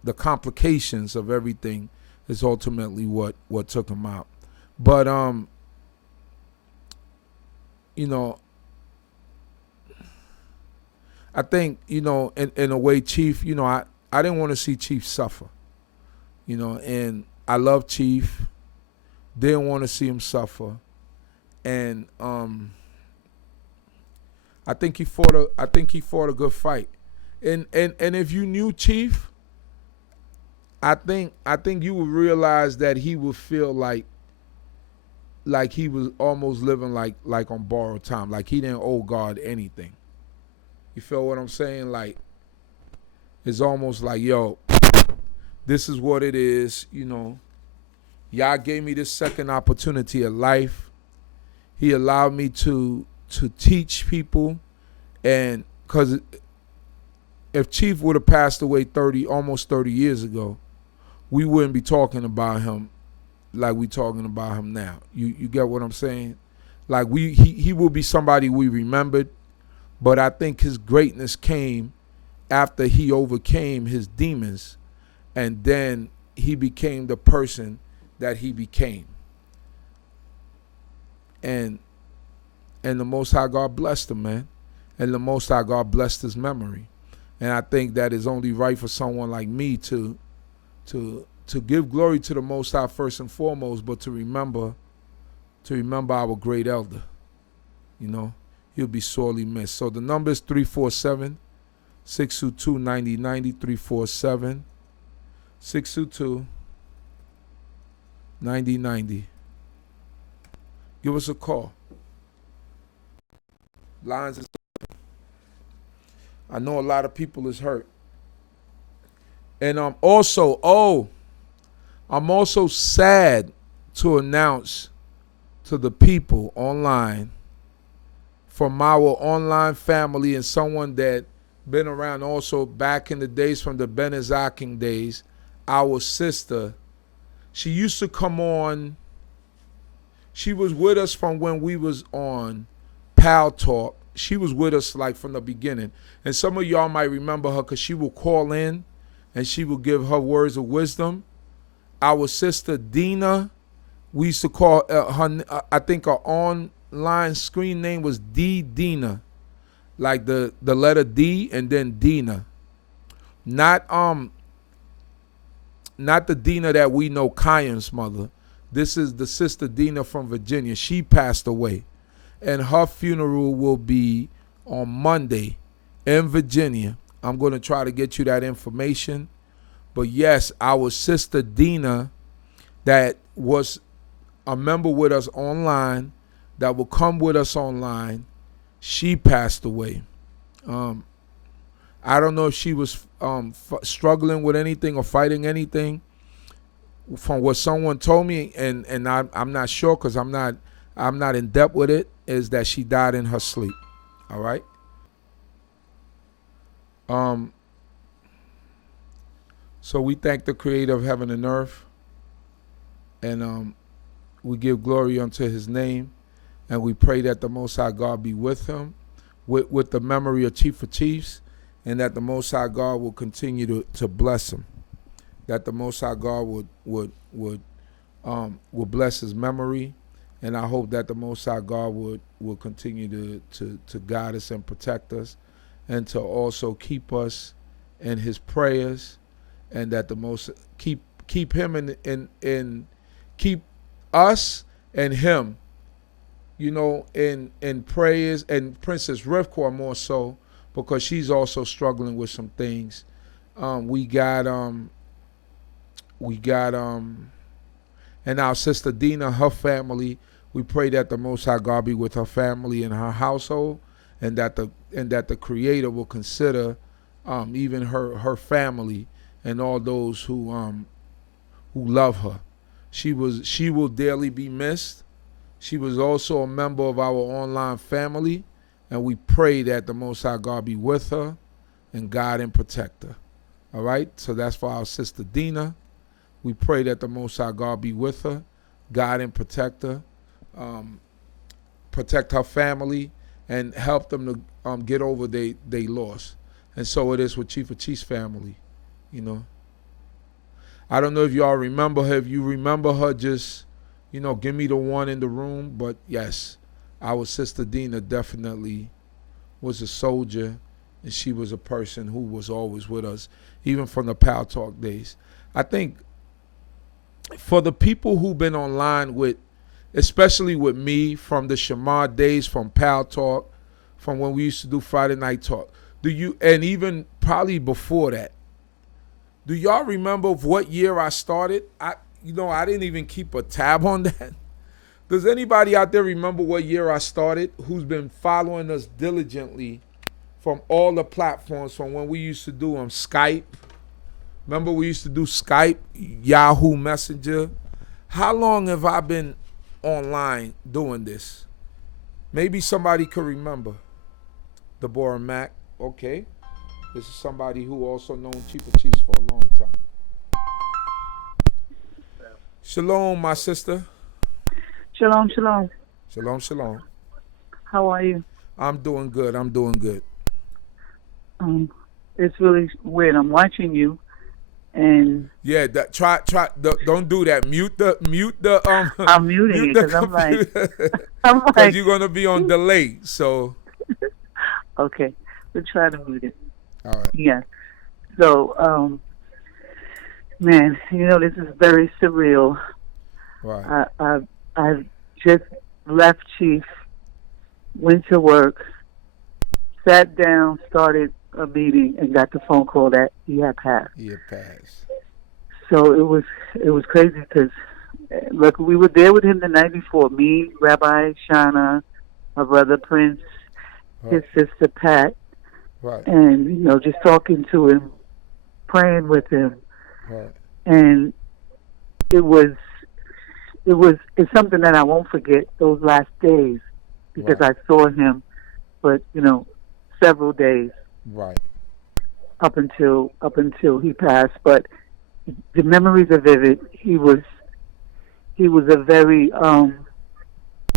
the complications of everything is ultimately what took him out. But I think, in a way, Chief, I didn't want to see Chief suffer, and I love Chief, didn't want to see him suffer. And I think he fought a good fight. And if you knew Chief, I think you would realize that he would feel like he was almost living like on borrowed time, like he didn't owe God anything. You feel what I'm saying? Like, it's almost like, yo, this is what it is, Yah gave me this second opportunity of life. He allowed me to teach people, and because if Chief would have passed away almost 30 years ago, we wouldn't be talking about him like we talking about him now. You get what I'm saying? Like he will be somebody we remembered, but I think his greatness came after he overcame his demons, and then he became the person that he became. And the Most High God blessed him, man. And the Most High God blessed his memory. And I think that is only right for someone like me to give glory to the Most High first and foremost, but to remember our great elder. He'll be sorely missed. So the number is 347-622-9090, 347-622-9090. Give us a call. Lines is open. I know a lot of people is hurt. And I'm also sad to announce to the people online, from our online family and someone that been around also back in the days from the Ben Azaking days, our sister, she used to come on. She was with us from when we was on Pal Talk. She was with us like from the beginning. And some of y'all might remember her because she will call in and she will give her words of wisdom. Our sister Dina, we used to call her, I think her online screen name was Dina, like the letter D and then Dina. Not the Dina that we know, Kyan's mother. This is the sister Dina from Virginia. She passed away, and her funeral will be on Monday in Virginia. I'm going to try to get you that information. But yes, our sister Dina, that was a member with us online, that will come with us online, she passed away. I don't know if she was struggling with anything or fighting anything. From what someone told me, and I'm not sure because I'm not in depth with it, is that she died in her sleep. All right. So we thank the Creator of heaven and earth, and we give glory unto His name, and we pray that the Most High God be with him, with the memory of Chief of Chiefs, and that the Most High God will continue to bless him. That the Most High God would bless his memory, and I hope that the Most High God will continue to guide us and protect us, and to also keep us in His prayers, and that the Most keep him in keep us and him, in prayers, and Princess Rivkor more so, because she's also struggling with some things. We got and our sister Dina, her family, we pray that the Most High God be with her family and her household, and that the Creator will consider even her family and all those who love her. She will dearly be missed. She was also a member of our online family, and we pray that the Most High God be with her and guide and protect her. All right? So that's for our sister Dina. We pray that the Most High God be with her, guide and protect her, protect her family, and help them to get over they loss. And so it is with Chief of Chiefs family, I don't know if y'all remember her. If you remember her, just, give me the one in the room. But yes, our sister Dina definitely was a soldier, and she was a person who was always with us, even from the Pal Talk days. I think for the people who've been online with, especially with me, from the Shema days, from Pal Talk, from when we used to do Friday Night Talk, and even probably before that, do y'all remember what year I started? I didn't even keep a tab on that. Does anybody out there remember what year I started, who's been following us diligently from all the platforms, from when we used to do Skype? Remember we used to do Skype, Yahoo Messenger? How long have I been online doing this? Maybe somebody could remember. Deborah Mack, okay. This is somebody who also known Chief of Chiefs for a long time. Shalom, my sister. Shalom, shalom. Shalom, shalom. How are you? I'm doing good. It's really weird. I'm watching you, and yeah, try. Don't do that. Mute the. I'm muting it because I'm like, because you're gonna be on delay. So. Okay, we'll try to mute it. All right. Yeah. So, man, this is very surreal. Right. I've just left Chief, went to work, sat down, started a meeting, and got the phone call that he had passed. So it was crazy because, look, we were there with him the night before. Me, Rabbi Shana, my brother Prince, his sister Pat. Right. And, just talking to him, praying with him. Right. And it's something that I won't forget those last days, because right. I saw him for, several days. Right. Up until he passed. But the memories are vivid. He was a very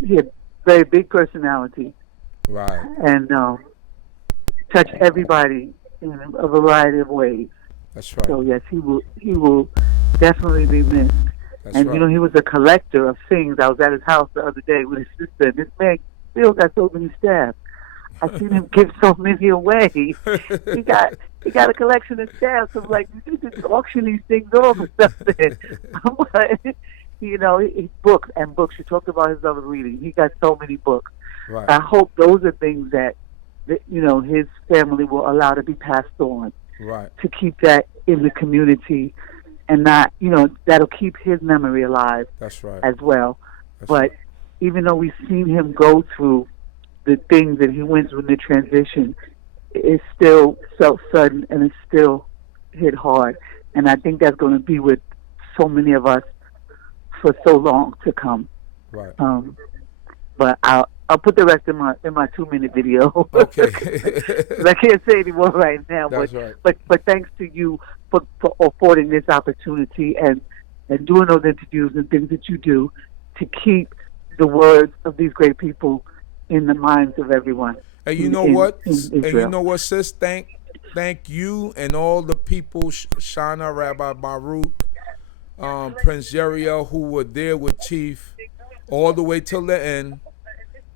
he had very big personality. Right. And touched everybody in a variety of ways. That's right. So yes, he will definitely be missed. That's and right. He was a collector of things. I was at his house the other day with his sister, and this man still got so many staffs. I seen him give so many away. He got a collection of staffs. I'm like, you need to auction these things off or something. I'm like, his books and books. You talked about his other reading. He got so many books. Right. I hope those are things that that, his family will allow to be passed on, Right. to keep that in the community, and not, that'll keep his memory alive. That's right. As well. That's but right. even though we've seen him go through the things that he went through in the transition, it still felt sudden and it still hit hard. And I think that's going to be with so many of us for so long to come. Right. But I'll put the rest in my 2-minute video. Okay. I can't say anymore right now. That's but, right. but thanks to you for affording this opportunity and doing those interviews and things that you do to keep the words of these great people in the minds of everyone. And you know what? In and you know what, sis? Thank you and all the people, Shana, Rabbi Baruch, Prince Jeriel, who were there with Chief all the way till the end,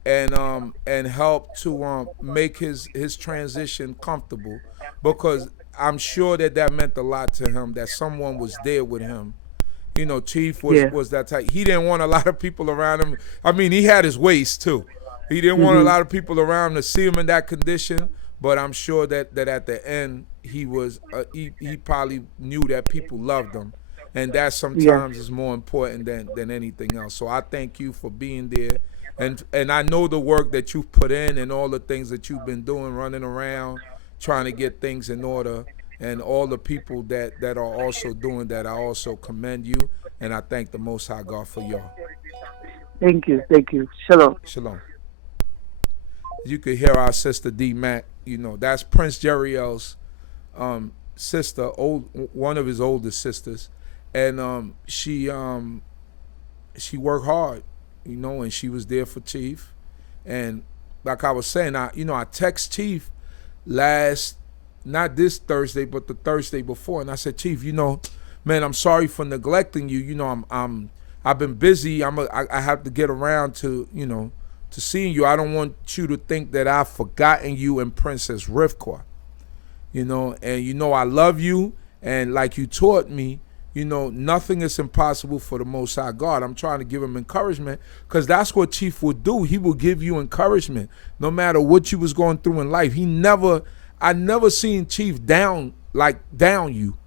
and helped to make his transition comfortable, because I'm sure that meant a lot to him, that someone was there with him. Chief was that type. He didn't want a lot of people around him. I mean, he had his ways too. He didn't want a lot of people around him to see him in that condition. But I'm sure that at the end he was he probably knew that people loved him, and that sometimes is more important than anything else. So I thank you for being there, and I know the work that you've put in and all the things that you've been doing, running around, trying to get things in order. And all the people that are also doing that, I also commend you, and I thank the Most High God for y'all. Thank you. Shalom. Shalom. You could hear our sister D. Mac. That's Prince Jeriel's sister, one of his oldest sisters, and she worked hard, and she was there for Chief. And like I was saying, I text Chief not this Thursday, but the Thursday before, and I said, Chief, man, I'm sorry for neglecting you. I've been busy. I have to get around to to seeing you. I don't want you to think that I've forgotten you and Princess Rivka. And I love you, and like you taught me, nothing is impossible for the Most High God. I'm trying to give him encouragement, because that's what Chief would do. He will give you encouragement no matter what you was going through in life. I never seen Chief down you,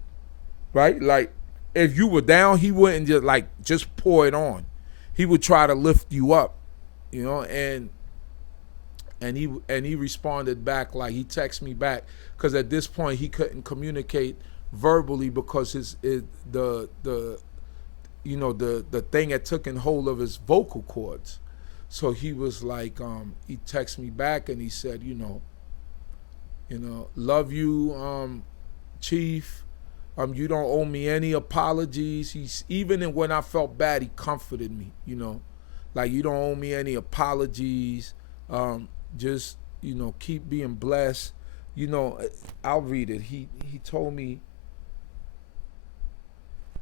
right? Like if you were down, he wouldn't just pour it on. He would try to lift you up, and he responded back, like he texted me back, because at this point he couldn't communicate verbally because the thing had taken hold of his vocal cords. So he was like, he texted me back and he said, love you, Chief. You don't owe me any apologies. Even when I felt bad, he comforted me, like you don't owe me any apologies. Just, keep being blessed. I'll read it. He told me,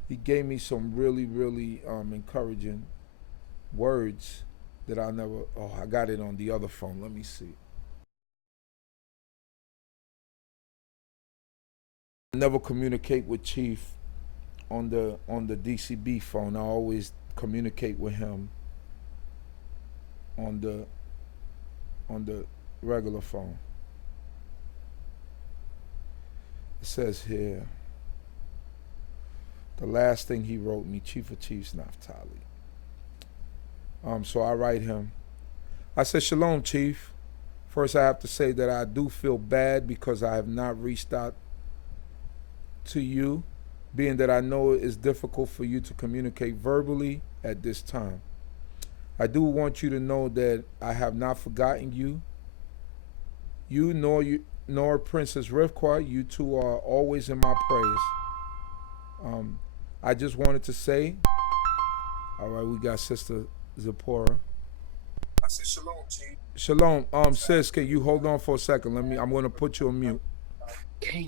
he gave me some really, really encouraging words that I got it on the other phone. Let me see. I never communicate with Chief on the D.C.B. phone. I always communicate with him on the regular phone. It says here, the last thing he wrote me, Chief of Chiefs, Naftali. So I write him. I said, Shalom, Chief. First, I have to say that I do feel bad because I have not reached out to you, being that I know it is difficult for you to communicate verbally at this time. I do want you to know that I have not forgotten you. You nor Princess Rivka, you two are always in my prayers. I just wanted to say, all right, we got Sister Zipporah. I said shalom, Chief. Shalom. Sis, can you hold on for a second? I'm going to put you on mute. Okay.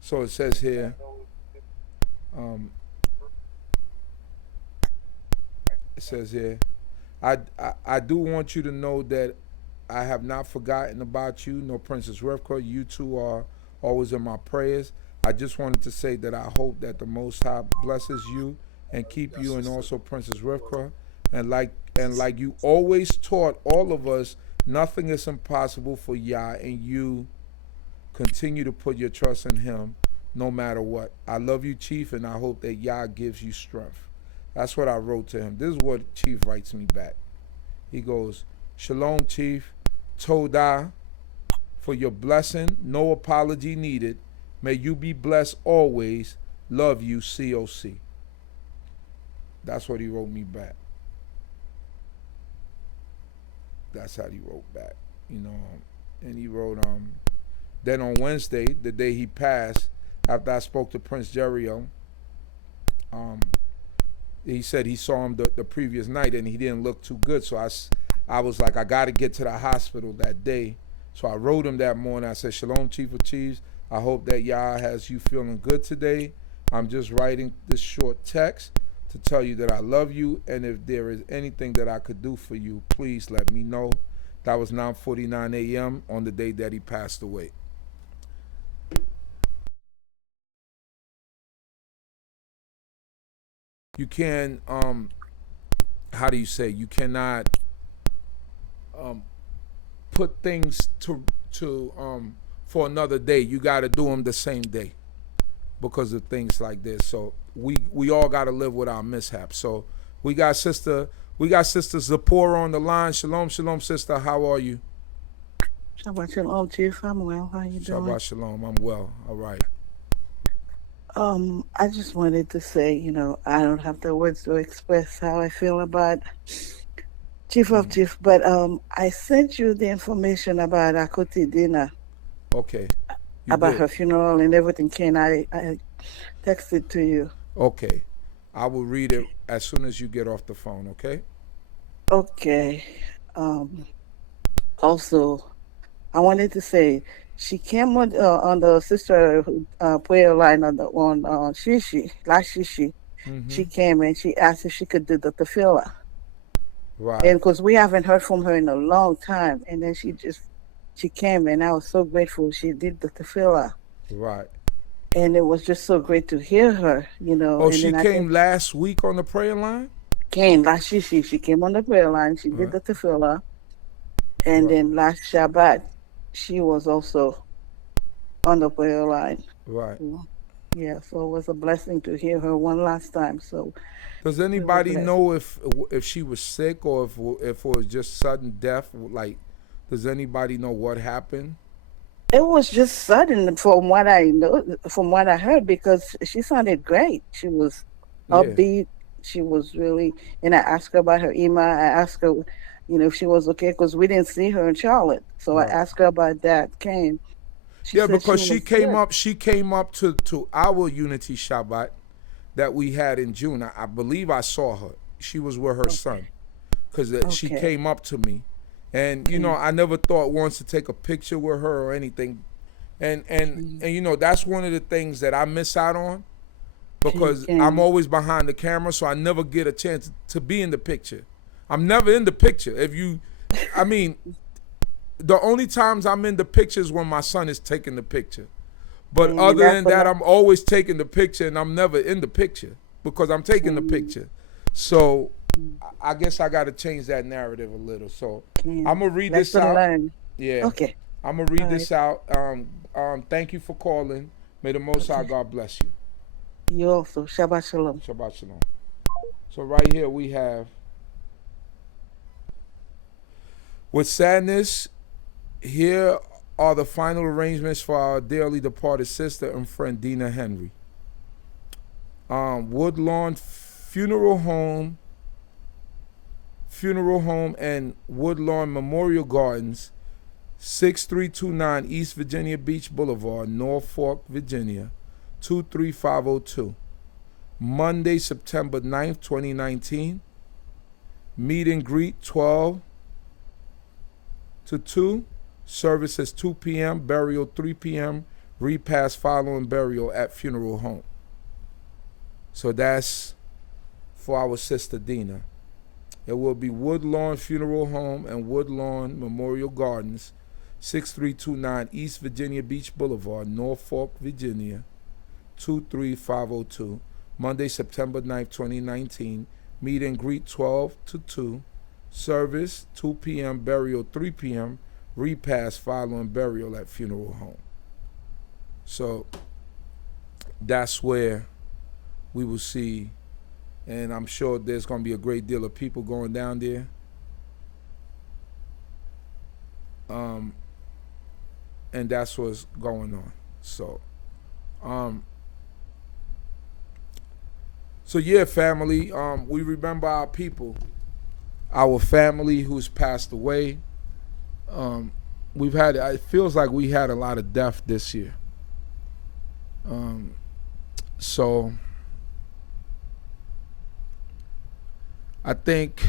So it says here, I do want you to know that I have not forgotten about you, nor Princess Rivka. You two are always in my prayers. I just wanted to say that I hope that the Most High blesses you and keep you, and also Princess Rivka, And like you always taught all of us, nothing is impossible for Yah, and you continue to put your trust in him no matter what. I love you, Chief, and I hope that Yah gives you strength. That's what I wrote to him. This is what Chief writes me back. He goes, Shalom, Chief. Todah for your blessing. No apology needed. May you be blessed always. Love you, COC. That's what he wrote me back. That's how he wrote back. And he wrote, then on Wednesday, the day he passed, after I spoke to Prince Jericho, he said he saw him the previous night and he didn't look too good. So I was like, I got to get to the hospital that day. So I wrote him that morning. I said, Shalom, Chief of Chiefs. I hope that Yah has you feeling good today. I'm just writing this short text to tell you that I love you, and if there is anything that I could do for you, please let me know. That was 9:49 a.m. on the day that he passed away. You can, how do you say? You cannot put things to for another day. You got to do them the same day because of things like this. So we all got to live with our mishaps. So we got Sister Zipporah on the line. Shalom, shalom, sister. How are you? Shabbat Shalom, Chief. I'm well. How you doing? Shabbat shalom. I'm well. All right. I just wanted to say, I don't have the words to express how I feel about Chief of Chief, but I sent you the information about Akoti Dina. Okay. About her funeral and everything. I texted to you. Okay. I will read it as soon as you get off the phone, okay? Okay. Also, I wanted to say, she came on the sister prayer line on Shishi, last Shishi. Mm-hmm. She came and she asked if she could do the tefillah. Right. And because we haven't heard from her in a long time. And then she came and I was so grateful she did the tefillah. Right. And it was just so great to hear her, Oh, and she came last week on the prayer line? Came last Shishi. She came on the prayer line. She did the tefillah. And then last Shabbat, she was also on the prayer line. Right. Yeah, so it was a blessing to hear her one last time. So, does anybody know if she was sick or if it was just sudden death? Like, does anybody know what happened? It was just sudden, from what I know, from what I heard, because she sounded great. She was upbeat. She was really, and I asked her about her email. I asked her, if she was okay, because we didn't see her in Charlotte. So I asked her about that. Because she came up to our Unity Shabbat that we had in June. I believe I saw her. She was with her son, because she came up to me. And, I never thought once to take a picture with her or anything. And that's one of the things that I miss out on, because I'm always behind the camera, so I never get a chance to be in the picture. I'm never in the picture. The only times I'm in the picture is when my son is taking the picture. But other than that, I'm always taking the picture, and I'm never in the picture because I'm taking the picture. So I guess I got to change that narrative a little. So I'm going to read this out. Yeah. Okay. I'm going to read this out. Thank you for calling. May the Most High God bless you. You also. Shabbat Shalom. Shabbat Shalom. So right here we have, with sadness, here are the final arrangements for our dearly departed sister and friend Dina Henry. Woodlawn Funeral Home and Woodlawn Memorial Gardens, 6329 East Virginia Beach Boulevard, Norfolk, Virginia, 23502. Monday, September 9th, 2019. Meet and greet 12 to 2. Service is 2 p.m., burial 3 p.m., repast following burial at funeral home. So that's for our sister Dina. It will be Woodlawn Funeral Home and Woodlawn Memorial Gardens, 6329 East Virginia Beach Boulevard, Norfolk, Virginia, 23502. Monday, September 9th, 2019. Meet and greet 12 to 2. Service 2 p.m. Burial 3 p.m. Repast following burial at funeral home. So that's where we will see, and I'm sure there's going to be a great deal of people going down there. And that's what's going on. So yeah, family, we remember our people, our family who's passed away. It feels like we had a lot of death this year. So I think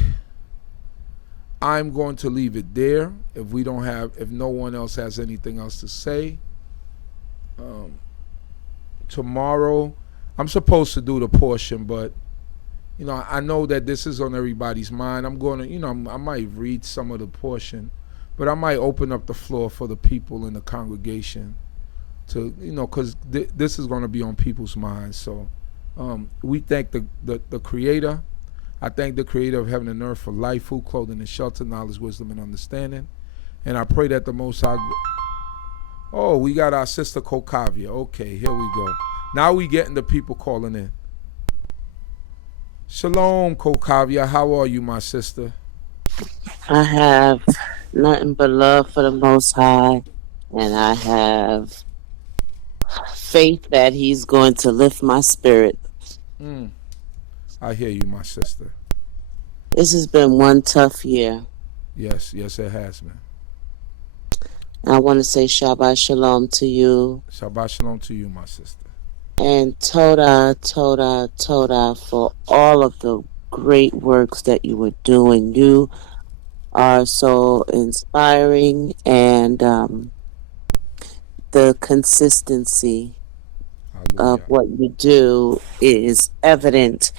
I'm going to leave it there. If no one else has anything else to say, tomorrow I'm supposed to do the portion, but I know that this is on everybody's mind. I'm going to, I might read some of the portion, but I might open up the floor for the people in the congregation to, because this is going to be on people's minds. So we thank the Creator. I thank the Creator of heaven and earth for life, food, clothing, and shelter, knowledge, wisdom, and understanding. And I pray that the Most High. Oh, we got our sister Kokavia. Okay, here we go. Now we getting the people calling in. Shalom, Kokavia. How are you, my sister? I have nothing but love for the Most High, and I have faith that He's going to lift my spirit. I hear you, my sister. This has been one tough year. Yes, it has, man. I want to say Shabbat Shalom to you. Shabbat Shalom to you, my sister. And Toda for all of the great works that you were doing. You are so inspiring, and the consistency of what you do is evident.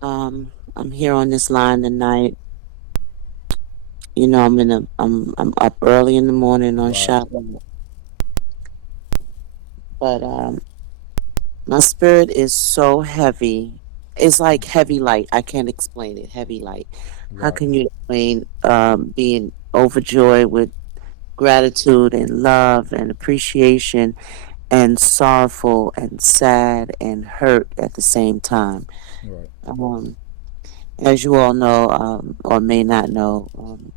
I'm here on this line tonight. I'm up early in the morning on Shabbat. But my spirit is so heavy. It's like heavy light. I can't explain it. Heavy light. How can you explain being overjoyed with gratitude and love and appreciation, and sorrowful and sad and hurt at the same time? As you all know, or may not know,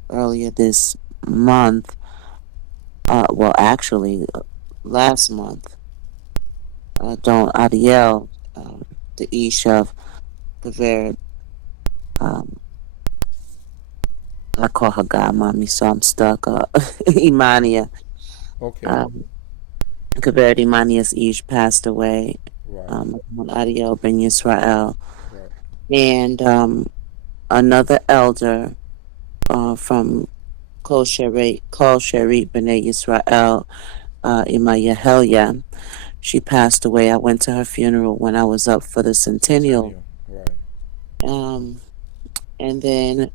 earlier this month, last month, Don Adiel, the Ish of Gaveret, I call her godmommy, so I'm stuck. Imania. Okay. Gaveret Imania's Ish passed away. Adiel ben Yisrael. And another elder from Kol Sherit B'nai Yisrael, Ima Yehelia, she passed away. I went to her funeral when I was up for the centennial. And then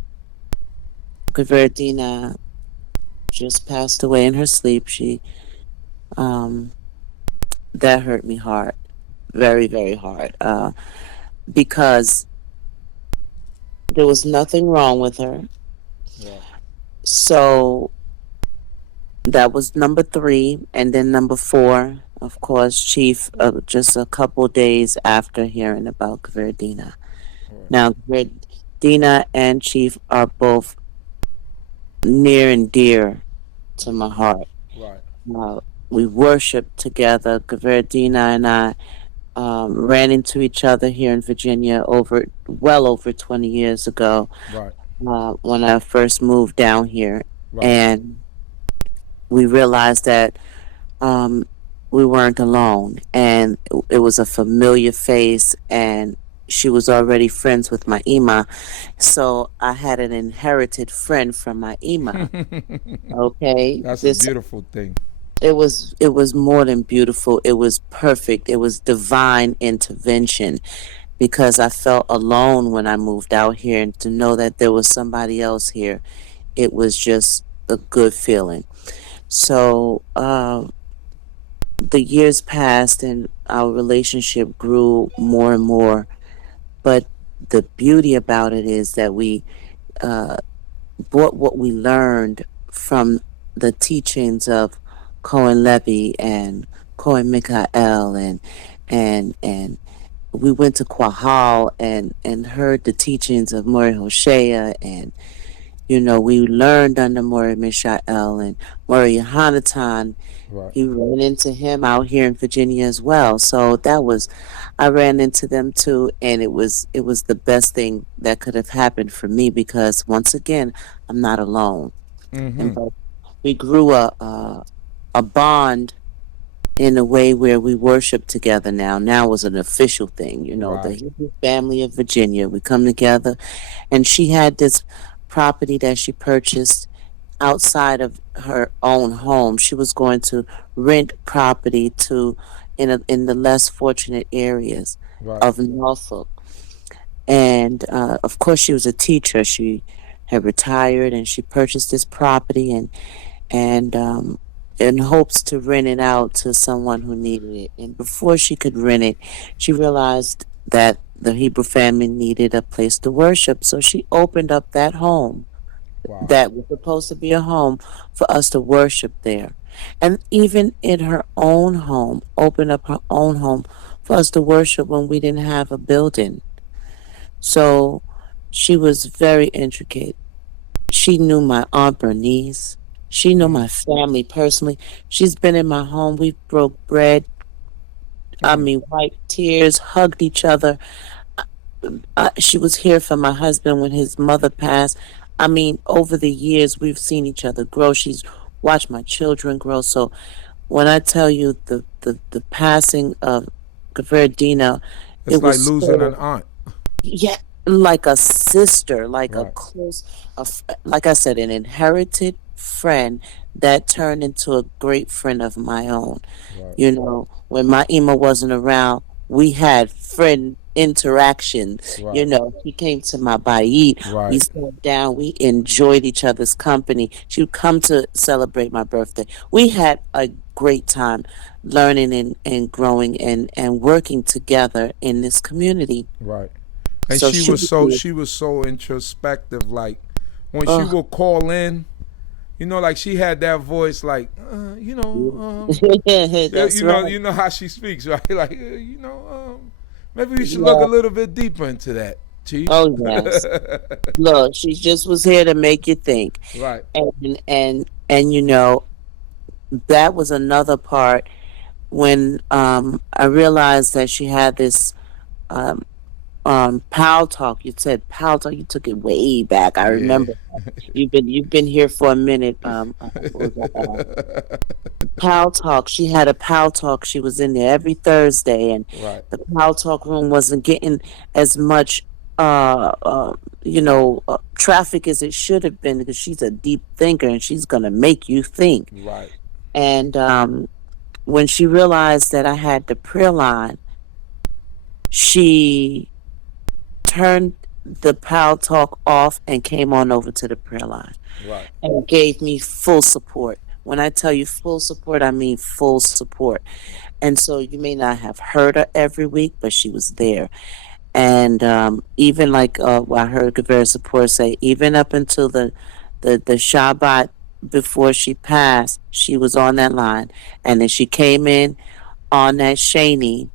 Dina just passed away in her sleep. She that hurt me hard, very, very hard, because there was nothing wrong with her. So that was number 3, and then number 4, of course, Chief, just a couple days after hearing about Dina. Now, Dina and Chief are both near and dear to my heart. We worshiped together. Dina and I ran into each other here in Virginia well over 20 years ago, when I first moved down here. And we realized that we weren't alone, and it was a familiar face, and she was already friends with my Ima, so I had an inherited friend from my Ima. Okay, that's a beautiful thing. It was more than beautiful. It was perfect. It was divine intervention, because I felt alone when I moved out here, and to know that there was somebody else here, it was just a good feeling. So the years passed and our relationship grew more and more, but the beauty about it is that we uh, brought what we learned from the teachings of Cohen Levy and Cohen Mikael, and we went to Quahal and heard the teachings of Mori Hoshea, and we learned under Mori Mishael and Mori Yohanatan. Right. You ran into him out here in Virginia as well. So I ran into them too, and it was the best thing that could have happened for me, because once again, I'm not alone. Mm-hmm. But we grew a bond in a way where we worship together now. Now is an official thing, Right. the Hebrew family of Virginia. We come together, and she had this property that she purchased outside of her own home. She was going to rent property in the less fortunate areas Right. of Norfolk. And of course, she was a teacher. She had retired, and she purchased this property and in hopes to rent it out to someone who needed it. And before she could rent it, she realized that the Hebrew family needed a place to worship. So she opened up that home Wow. that was supposed to be a home for us to worship there. And even in her own home, opened up her own home for us to worship when we didn't have a building. So she was very intricate. She knew my Aunt Bernice. She knew my family personally. She's been in my home. We broke bread. Wiped tears, hugged each other. She was here for my husband when his mother passed. Over the years, we've seen each other grow. She's watched my children grow. So when I tell you the passing of Dina, It's it like was losing an aunt. Yeah, like a sister, like a Right. close, like I said, an inherited friend that turned into a great friend of my own. Right. When my Ima wasn't around, we had friend interactions. Right. She came to my bayit. We Right. sat down. We enjoyed each other's company. She would come to celebrate my birthday. We had a great time learning and growing and working together in this community. Right. And So she was so introspective. Like when she would call in, like she had that voice, like That's right. you know how she speaks, right? Like maybe we should look a little bit deeper into that, Chief. Oh yes. Look, she just was here to make you think. Right. And that was another part when I realized that she had this um pal talk. You said pal talk. You took it way back. I remember. You've been here for a minute. Pal talk. She had a pal talk. She was in there every Thursday, and Right. the pal talk room wasn't getting as much traffic as it should have been, because she's a deep thinker and she's gonna make you think. Right. And when she realized that I had the prayer line, she turned the pal talk off and came on over to the prayer line Right. and gave me full support. When I tell you full support, I mean full support. And so you may not have heard her every week, but she was there. And even like I heard Gavera Support say, even up until the Shabbat before she passed, she was on that line. And then she came in on that Shani.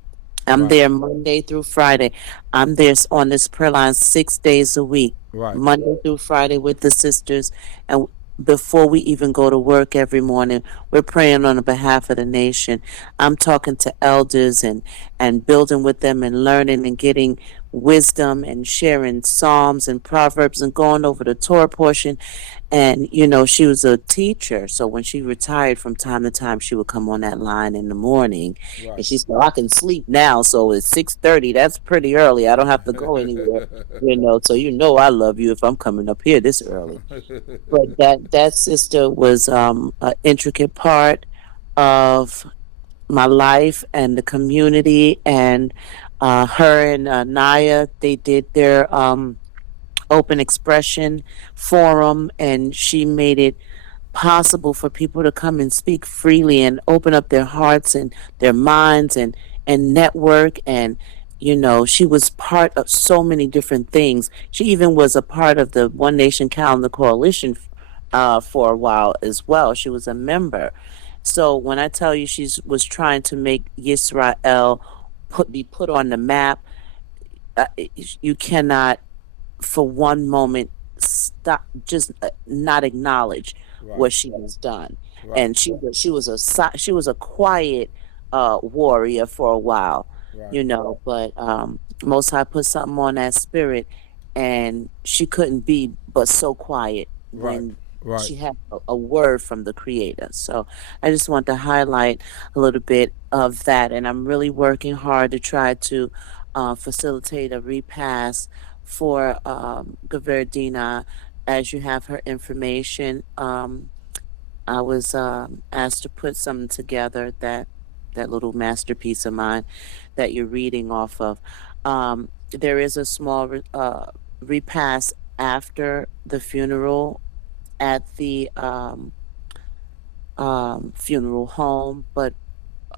I'm Right. there Monday through Friday. I'm there on this prayer line 6 days a week, Right. Monday through Friday with the sisters. And before we even go to work every morning, we're praying on the behalf of the nation. I'm talking to elders and building with them and learning and getting wisdom and sharing Psalms and Proverbs and going over the Torah portion. And, she was a teacher. So when she retired, from time to time, she would come on that line in the morning. Right. And she said, I can sleep now. So it's 6:30. That's pretty early. I don't have to go anywhere. So I love you if I'm coming up here this early. But that sister was an intricate part of my life and the community. And her and Naya, they did their open expression forum, and she made it possible for people to come and speak freely and open up their hearts and their minds and network. And She was part of so many different things. She even was a part of the One Nation Calendar Coalition for a while as well. She was a member. So when I tell you she was trying to make Yisrael be put on the map, you cannot for one moment stop, just not acknowledge what she has done. And she was a quiet warrior for a while, but Most High put something on that spirit, and she couldn't be but so quiet when she had a word from the Creator. So I just want to highlight a little bit of that, and I'm really working hard to try to facilitate a repass for Dina, as you have her information. I was asked to put something together, that little masterpiece of mine that you're reading off of. There is a small repass after the funeral at the funeral home, but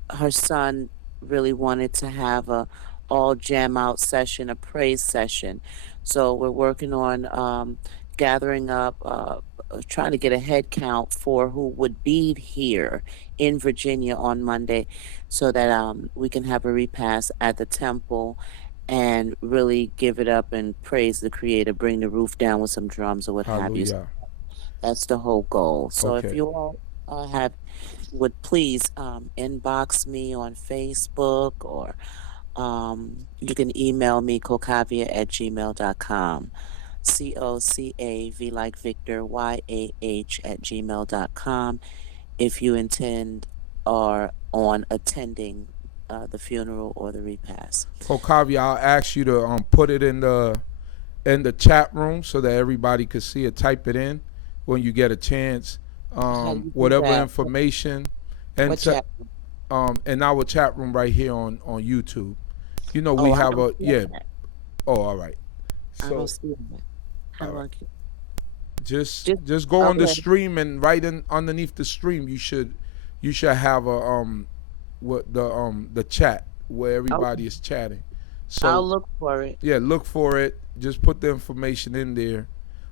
her son really wanted to have a all jam out session, a praise session. So we're working on gathering up, trying to get a head count for who would be here in Virginia on Monday, so that we can have a repass at the temple and really give it up and praise the Creator, bring the roof down with some drums or what have you. That's the whole goal. So if you all would please inbox me on Facebook, or you can email me cocavia@gmail.com. COCAV like Victor YAH@gmail.com if you intend or on attending the funeral or the repast. Cocavia, I'll ask you to put it in the chat room so that everybody could see it. Type it in when you get a chance. Whatever information, and in our chat room right here on YouTube. We have a Oh, all right. So I don't see that. Just go on the stream, and right underneath the stream you should have a the chat where everybody is chatting. So I'll look for it. Yeah, look for it. Just put the information in there.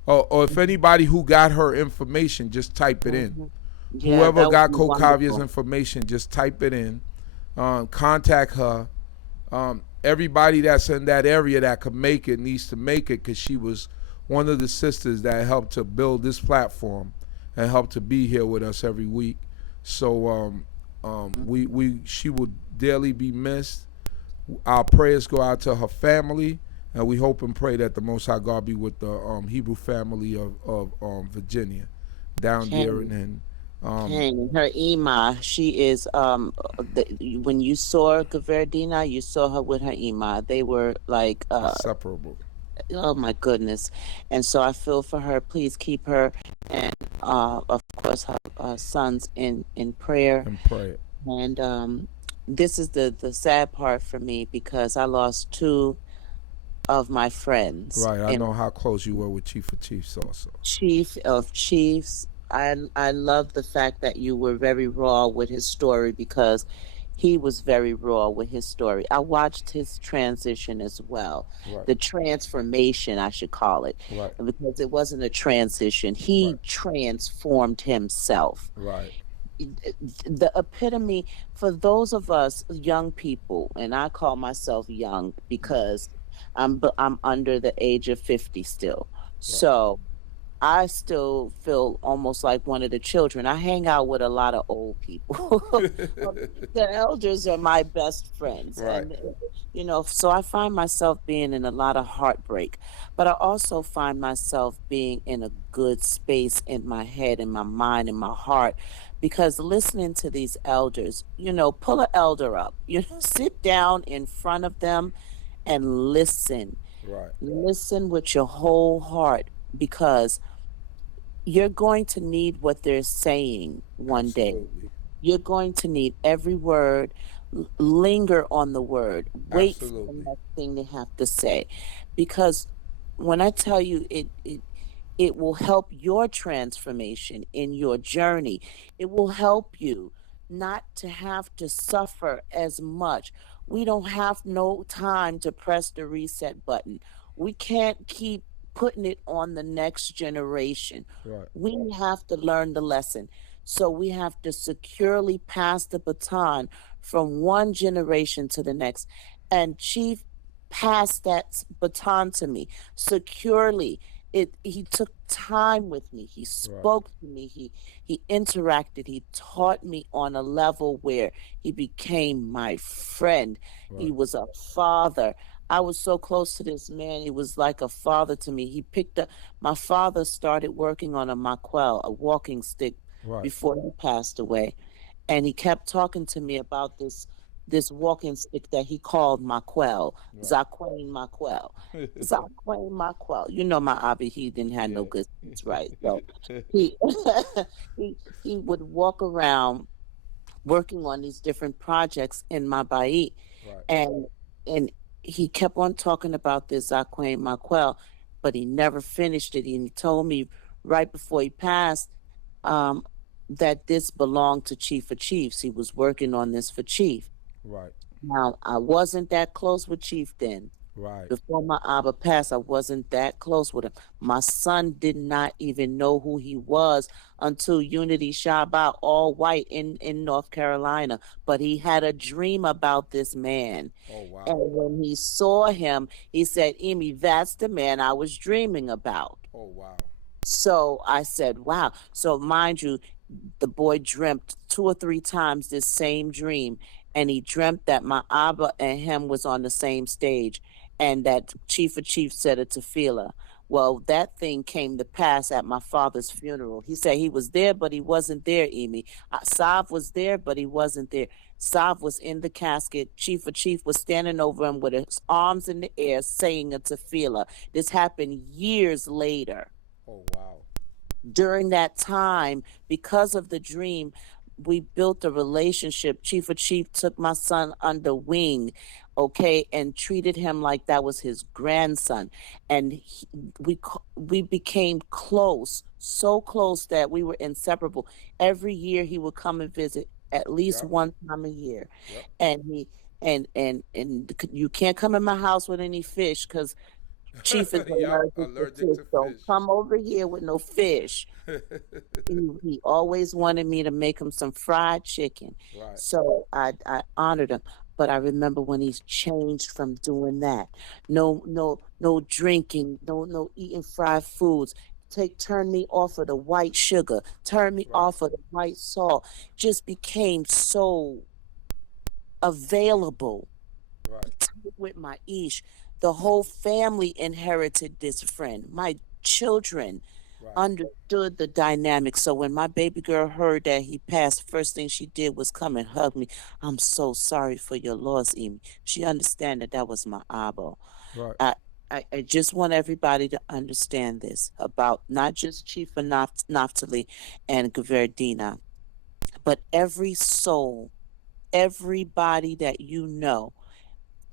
Or if anybody who got her information, just type it in. Yeah, whoever got Cocavia's information, just type it in. Contact her. Everybody that's in that area that could make it needs to make it, because she was one of the sisters that helped to build this platform and helped to be here with us every week. So she will dearly be missed. Our prayers go out to her family, and we hope and pray that the Most High God be with the Hebrew family of Virginia down there. And her Ima, she is when you saw Dina, you saw her with her Ima. They were like inseparable. Oh my goodness. And so I feel for her. Please keep her and of course her sons in prayer. And this is the sad part for me, because I lost two of my friends. Right. I know how close you were with Chief of Chiefs also. Chief of Chiefs. I love the fact that you were very raw with his story, because he was very raw with his story. I watched his transition as well. Right. The transformation, I should call it. Right. Because it wasn't a transition. He transformed himself. Right. The epitome for those of us young people, and I call myself young because I'm under the age of 50 still. Right. So I still feel almost like one of the children. I hang out with a lot of old people. The elders are my best friends. Right. And, so I find myself being in a lot of heartbreak, but I also find myself being in a good space in my head, in my mind, in my heart, because listening to these elders, pull an elder up, sit down in front of them and listen. Right. Listen with your whole heart, because you're going to need what they're saying one day. You're going to need every word. Linger on the word. Wait for the next thing they have to say. Because when I tell you it will help your transformation in your journey. It will help you not to have to suffer as much We don't have no time to press the reset button. We can't keep putting it on the next generation. Right. We have to learn the lesson. So we have to securely pass the baton from one generation to the next. And Chief passed that baton to me securely. He took time with me. He spoke to me. He interacted. He taught me on a level where he became my friend. He was a father. I was so close to this man. He was like a father to me. He picked up, my father started working on a maquel, a walking stick, before he passed away. And he kept talking to me about this walking stick that he called maquel, Zaquain maquel. Zaquain maquel. You know my Abby, he didn't have no good sense, right? So he he would walk around working on these different projects in my bait. And he kept on talking about this Zaquain maquel, but he never finished it. And he told me right before he passed that this belonged to Chief of Chiefs. He was working on this for Chief. Right. Now, I wasn't that close with Chief then. Right. Before my Abba passed, I wasn't that close with him. My son did not even know who he was until Unity Shabbat, all white in North Carolina. But he had a dream about this man. Oh, wow. And when he saw him, he said, Amy, that's the man I was dreaming about. Oh, wow. So I said, wow. So mind you, the boy dreamt 2 or 3 times this same dream. And he dreamt that my Abba and him was on the same stage, and that Chief of Chiefs said it to Tefillah. Well, that thing came to pass at my father's funeral. He said he was there, but he wasn't there, Amy. Sav was there, but he wasn't there. Sav was in the casket. Chief of Chief was standing over him with his arms in the air saying a tefillah. This happened years later. Oh, wow. During that time, because of the dream, we built a relationship. Chief of Chief took my son under wing, okay, and treated him like that was his grandson. And we became close, so close that we were inseparable. Every year he would come and visit at least one time a year. And he and you can't come in my house with any fish because Chief is allergic to fish. Don't come over here with no fish. He always wanted me to make him some fried chicken. So I honored him. But I remember when he's changed from doing that. No drinking, no eating fried foods. Turn me off of the white sugar. Turn me off of the white salt. Just became so available with my ish. The whole family inherited this friend. My children understood the dynamic. So when my baby girl heard that he passed, first thing she did was come and hug me. I'm so sorry for your loss, Amy. She understand that was my Abba. I just want everybody to understand this about not just Chief of Naftali and Dina, but every soul, everybody that you know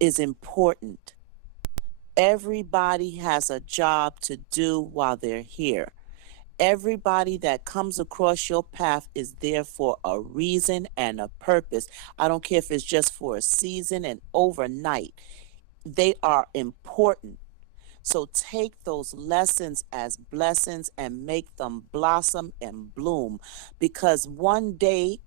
is important. Everybody has a job to do while they're here. Everybody that comes across your path is there for a reason and a purpose. I don't care if it's just for a season and overnight. They are important. So take those lessons as blessings and make them blossom and bloom. Because one day,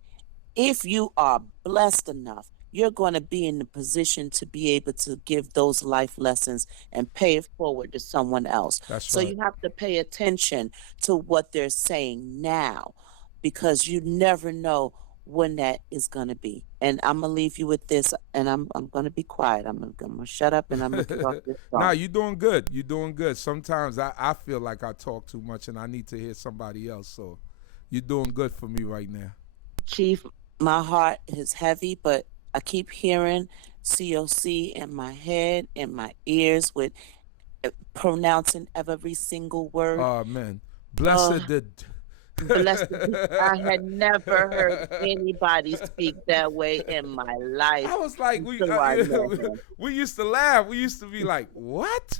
if you are blessed enough, you're going to be in the position to be able to give those life lessons and pay it forward to someone else. So you have to pay attention to what they're saying now, because you never know when that is going to be. And I'm going to leave you with this, and I'm going to be quiet. I'm going to shut up, and I'm going to get off this phone. Nah, you're doing good. You're doing good. Sometimes I feel like I talk too much, and I need to hear somebody else. So you're doing good for me right now. Chief, my heart is heavy, but I keep hearing COC in my head, in my ears, with pronouncing every single word. Oh, man. Blessed Blessed be, I had never heard anybody speak that way in my life I was like, until I met him. we used to laugh. We used to be like, what?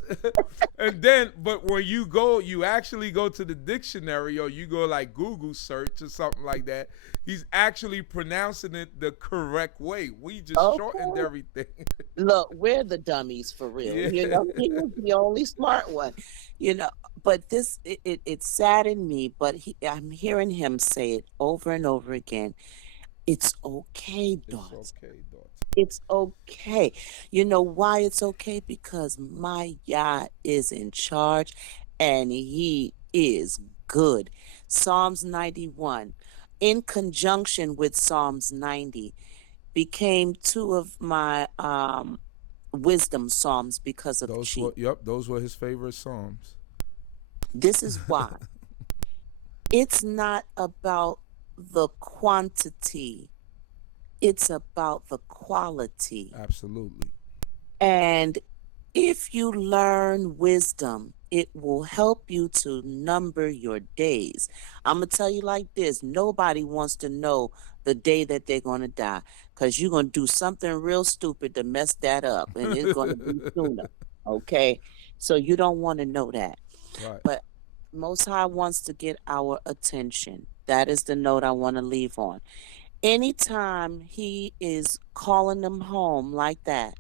And then, but when you go, you actually go to the dictionary or you go like Google search or something like that. He's actually pronouncing it the correct way. We just shortened everything. Look, we're the dummies for real. Yeah. You know, he was the only smart one. You know, but this it saddened me. But I'm hearing him say it over and over again. It's okay, daughter. It's okay, daughter. It's okay. You know why it's okay? Because my Yah is in charge and he is good. Psalms 91, in conjunction with Psalms 90, became two of my wisdom psalms because of Chief. Those were his favorite psalms. This is why. It's not about the quantity. It's about the quality. Absolutely. And if you learn wisdom, it will help you to number your days. I'm going to tell you like this. Nobody wants to know the day that they're going to die because you're going to do something real stupid to mess that up and it's going to be sooner. Okay? So you don't want to know that. Right. But Most High wants to get our attention. That is the note I want to leave on. Anytime he is calling them home like that,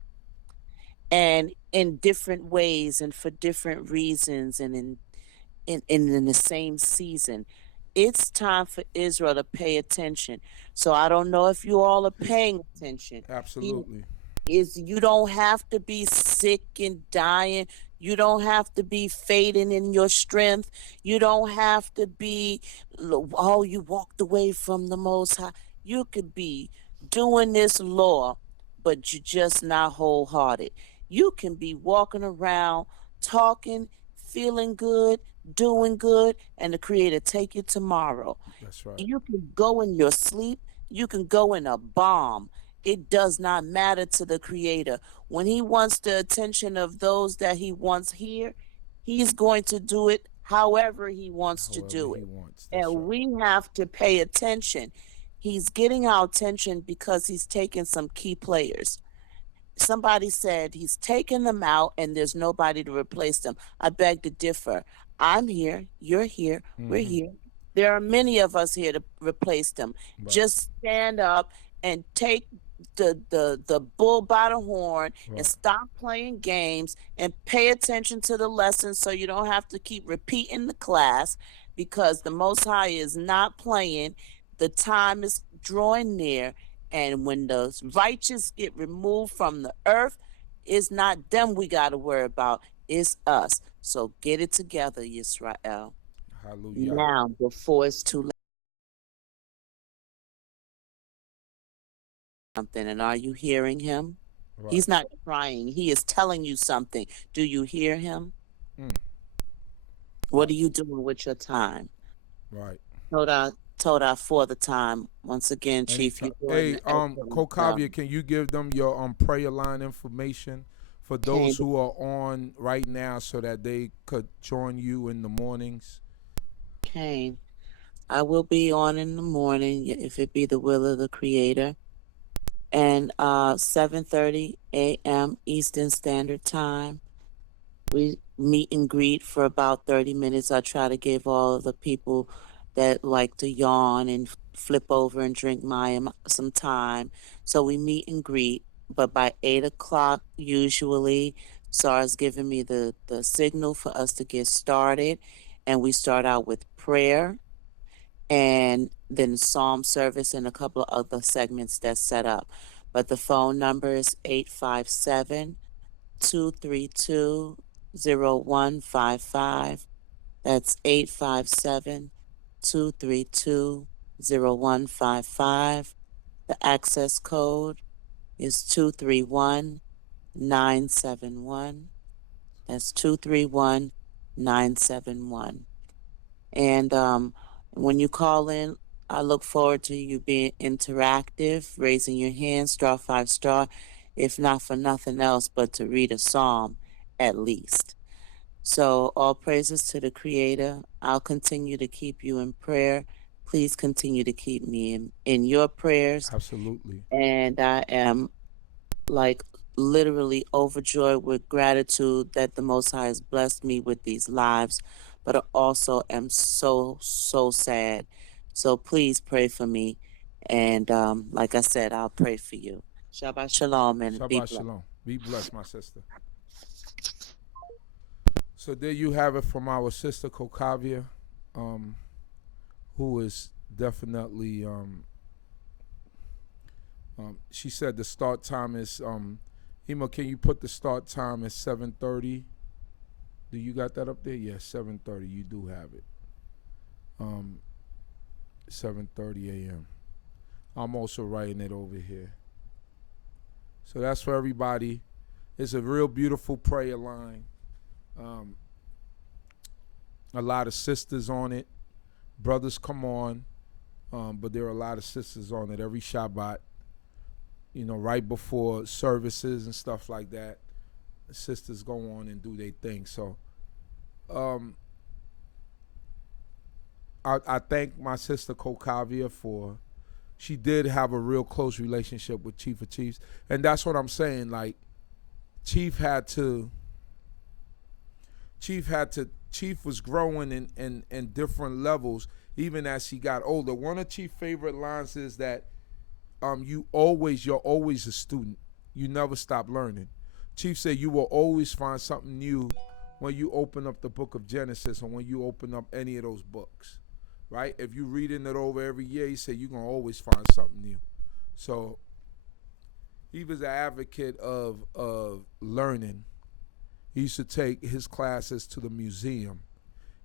and in different ways and for different reasons and in the same season, it's time for Israel to pay attention. So I don't know if you all are paying attention. Absolutely. You don't have to be sick and dying. You don't have to be fading in your strength. You don't have to be, oh, you walked away from the Most High. You could be doing this law, but you're just not wholehearted. You can be walking around, talking, feeling good, doing good, and the Creator take you tomorrow. That's right. You can go in your sleep. You can go in a bomb. It does not matter to the Creator. When he wants the attention of those that he wants here, he's going to do it however he wants to do it. And we have to pay attention. He's getting our attention because he's taking some key players. Somebody said he's taking them out and there's nobody to replace them. I beg to differ. I'm here. You're here. We're here. There are many of us here to replace them. Right. Just stand up and take the bull by the horn, right, and stop playing games and pay attention to the lessons so you don't have to keep repeating the class, because the Most High is not playing. The time is drawing near, and when the righteous get removed from the earth, it's not them we got to worry about, it's us. So get it together, Yisrael. Hallelujah. Now, before it's too late. Something, and are you hearing him? Right. He's not crying. He is telling you something. Do you hear him? What are you doing with your time? Right. Toda for the time. Once again, Chief. Hey, Kokavia, can you give them your prayer line information for those who are on right now so that they could join you in the mornings? Okay. I will be on in the morning if it be the will of the Creator. And 7:30 a.m. Eastern Standard Time. We meet and greet for about 30 minutes. I try to give all of the people that like to yawn and flip over and drink Maya some time. So we meet and greet. But by 8 o'clock, usually, SAR's giving me the signal for us to get started. And we start out with prayer, and then psalm service and a couple of other segments that's set up. But the phone number is 857-232-0155. That's 857-232-0155. The access code is 231971. That's 231971. And when you call in, I look forward to you being interactive, raising your hand, *5*, if not for nothing else but to read a psalm at least. So all praises to the Creator. I'll continue to keep you in prayer. Please continue to keep me in your prayers. Absolutely. And I am like literally overjoyed with gratitude that the Most High has blessed me with these lives, but I also am so sad. So please pray for me, and like I said, I'll pray for you. Shabbat shalom and be Shabbat blessed. shalom. Be blessed, my sister. So there you have it from our sister Kokavia, who is definitely. She said the start time is. Emo, can you put the start time at 7:30? Do you got that up there? Yes, 7:30. You do have it. 7:30 a.m. I'm also writing it over here. So that's for everybody. It's a real beautiful prayer line. A lot of sisters on it. Brothers come on, but there are a lot of sisters on it every Shabbat. You know, right before services and stuff like that, the sisters go on and do their thing. So I thank my sister Kokavia for, she did have a real close relationship with Chief of Chiefs. And that's what I'm saying. Like, Chief was growing in different levels even as he got older. One of Chief's favorite lines is that you're always a student. You never stop learning. Chief said you will always find something new when you open up the book of Genesis or when you open up any of those books, right? If you're reading it over every year, he said you're going to always find something new. So he was an advocate of learning. He used to take his classes to the museum.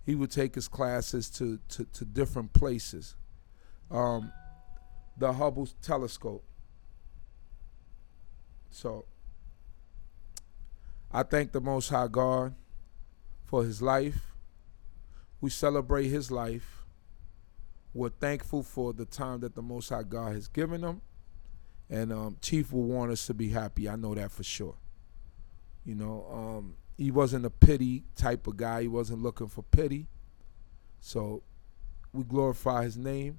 He would take his classes to different places. The Hubble telescope. So I thank the Most High God for his life. We celebrate his life. We're thankful for the time that the Most High God has given him. And Chief will want us to be happy. I know that for sure. You know, he wasn't a pity type of guy. He wasn't looking for pity. So we glorify his name.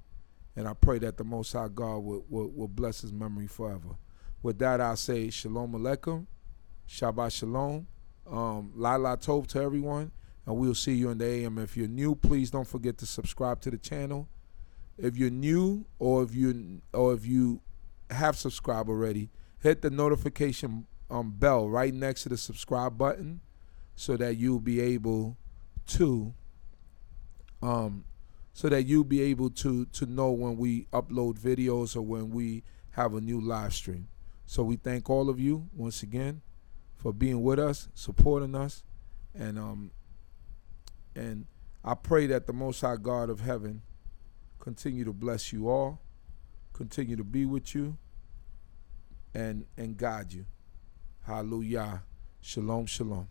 And I pray that the Most High God will bless his memory forever. With that, I say Shalom Aleichem, Shabbat Shalom, La Tov to everyone, and we'll see you in the AM. If you're new, please don't forget to subscribe to the channel. If you're new or if you have subscribed already, hit the notification bell right next to the subscribe button so that you'll be able to know when we upload videos or when we have a new live stream. So we thank all of you once again for being with us, supporting us, and I pray that the Most High God of heaven continue to bless you all, continue to be with you, and guide you. Hallelujah. Shalom, shalom.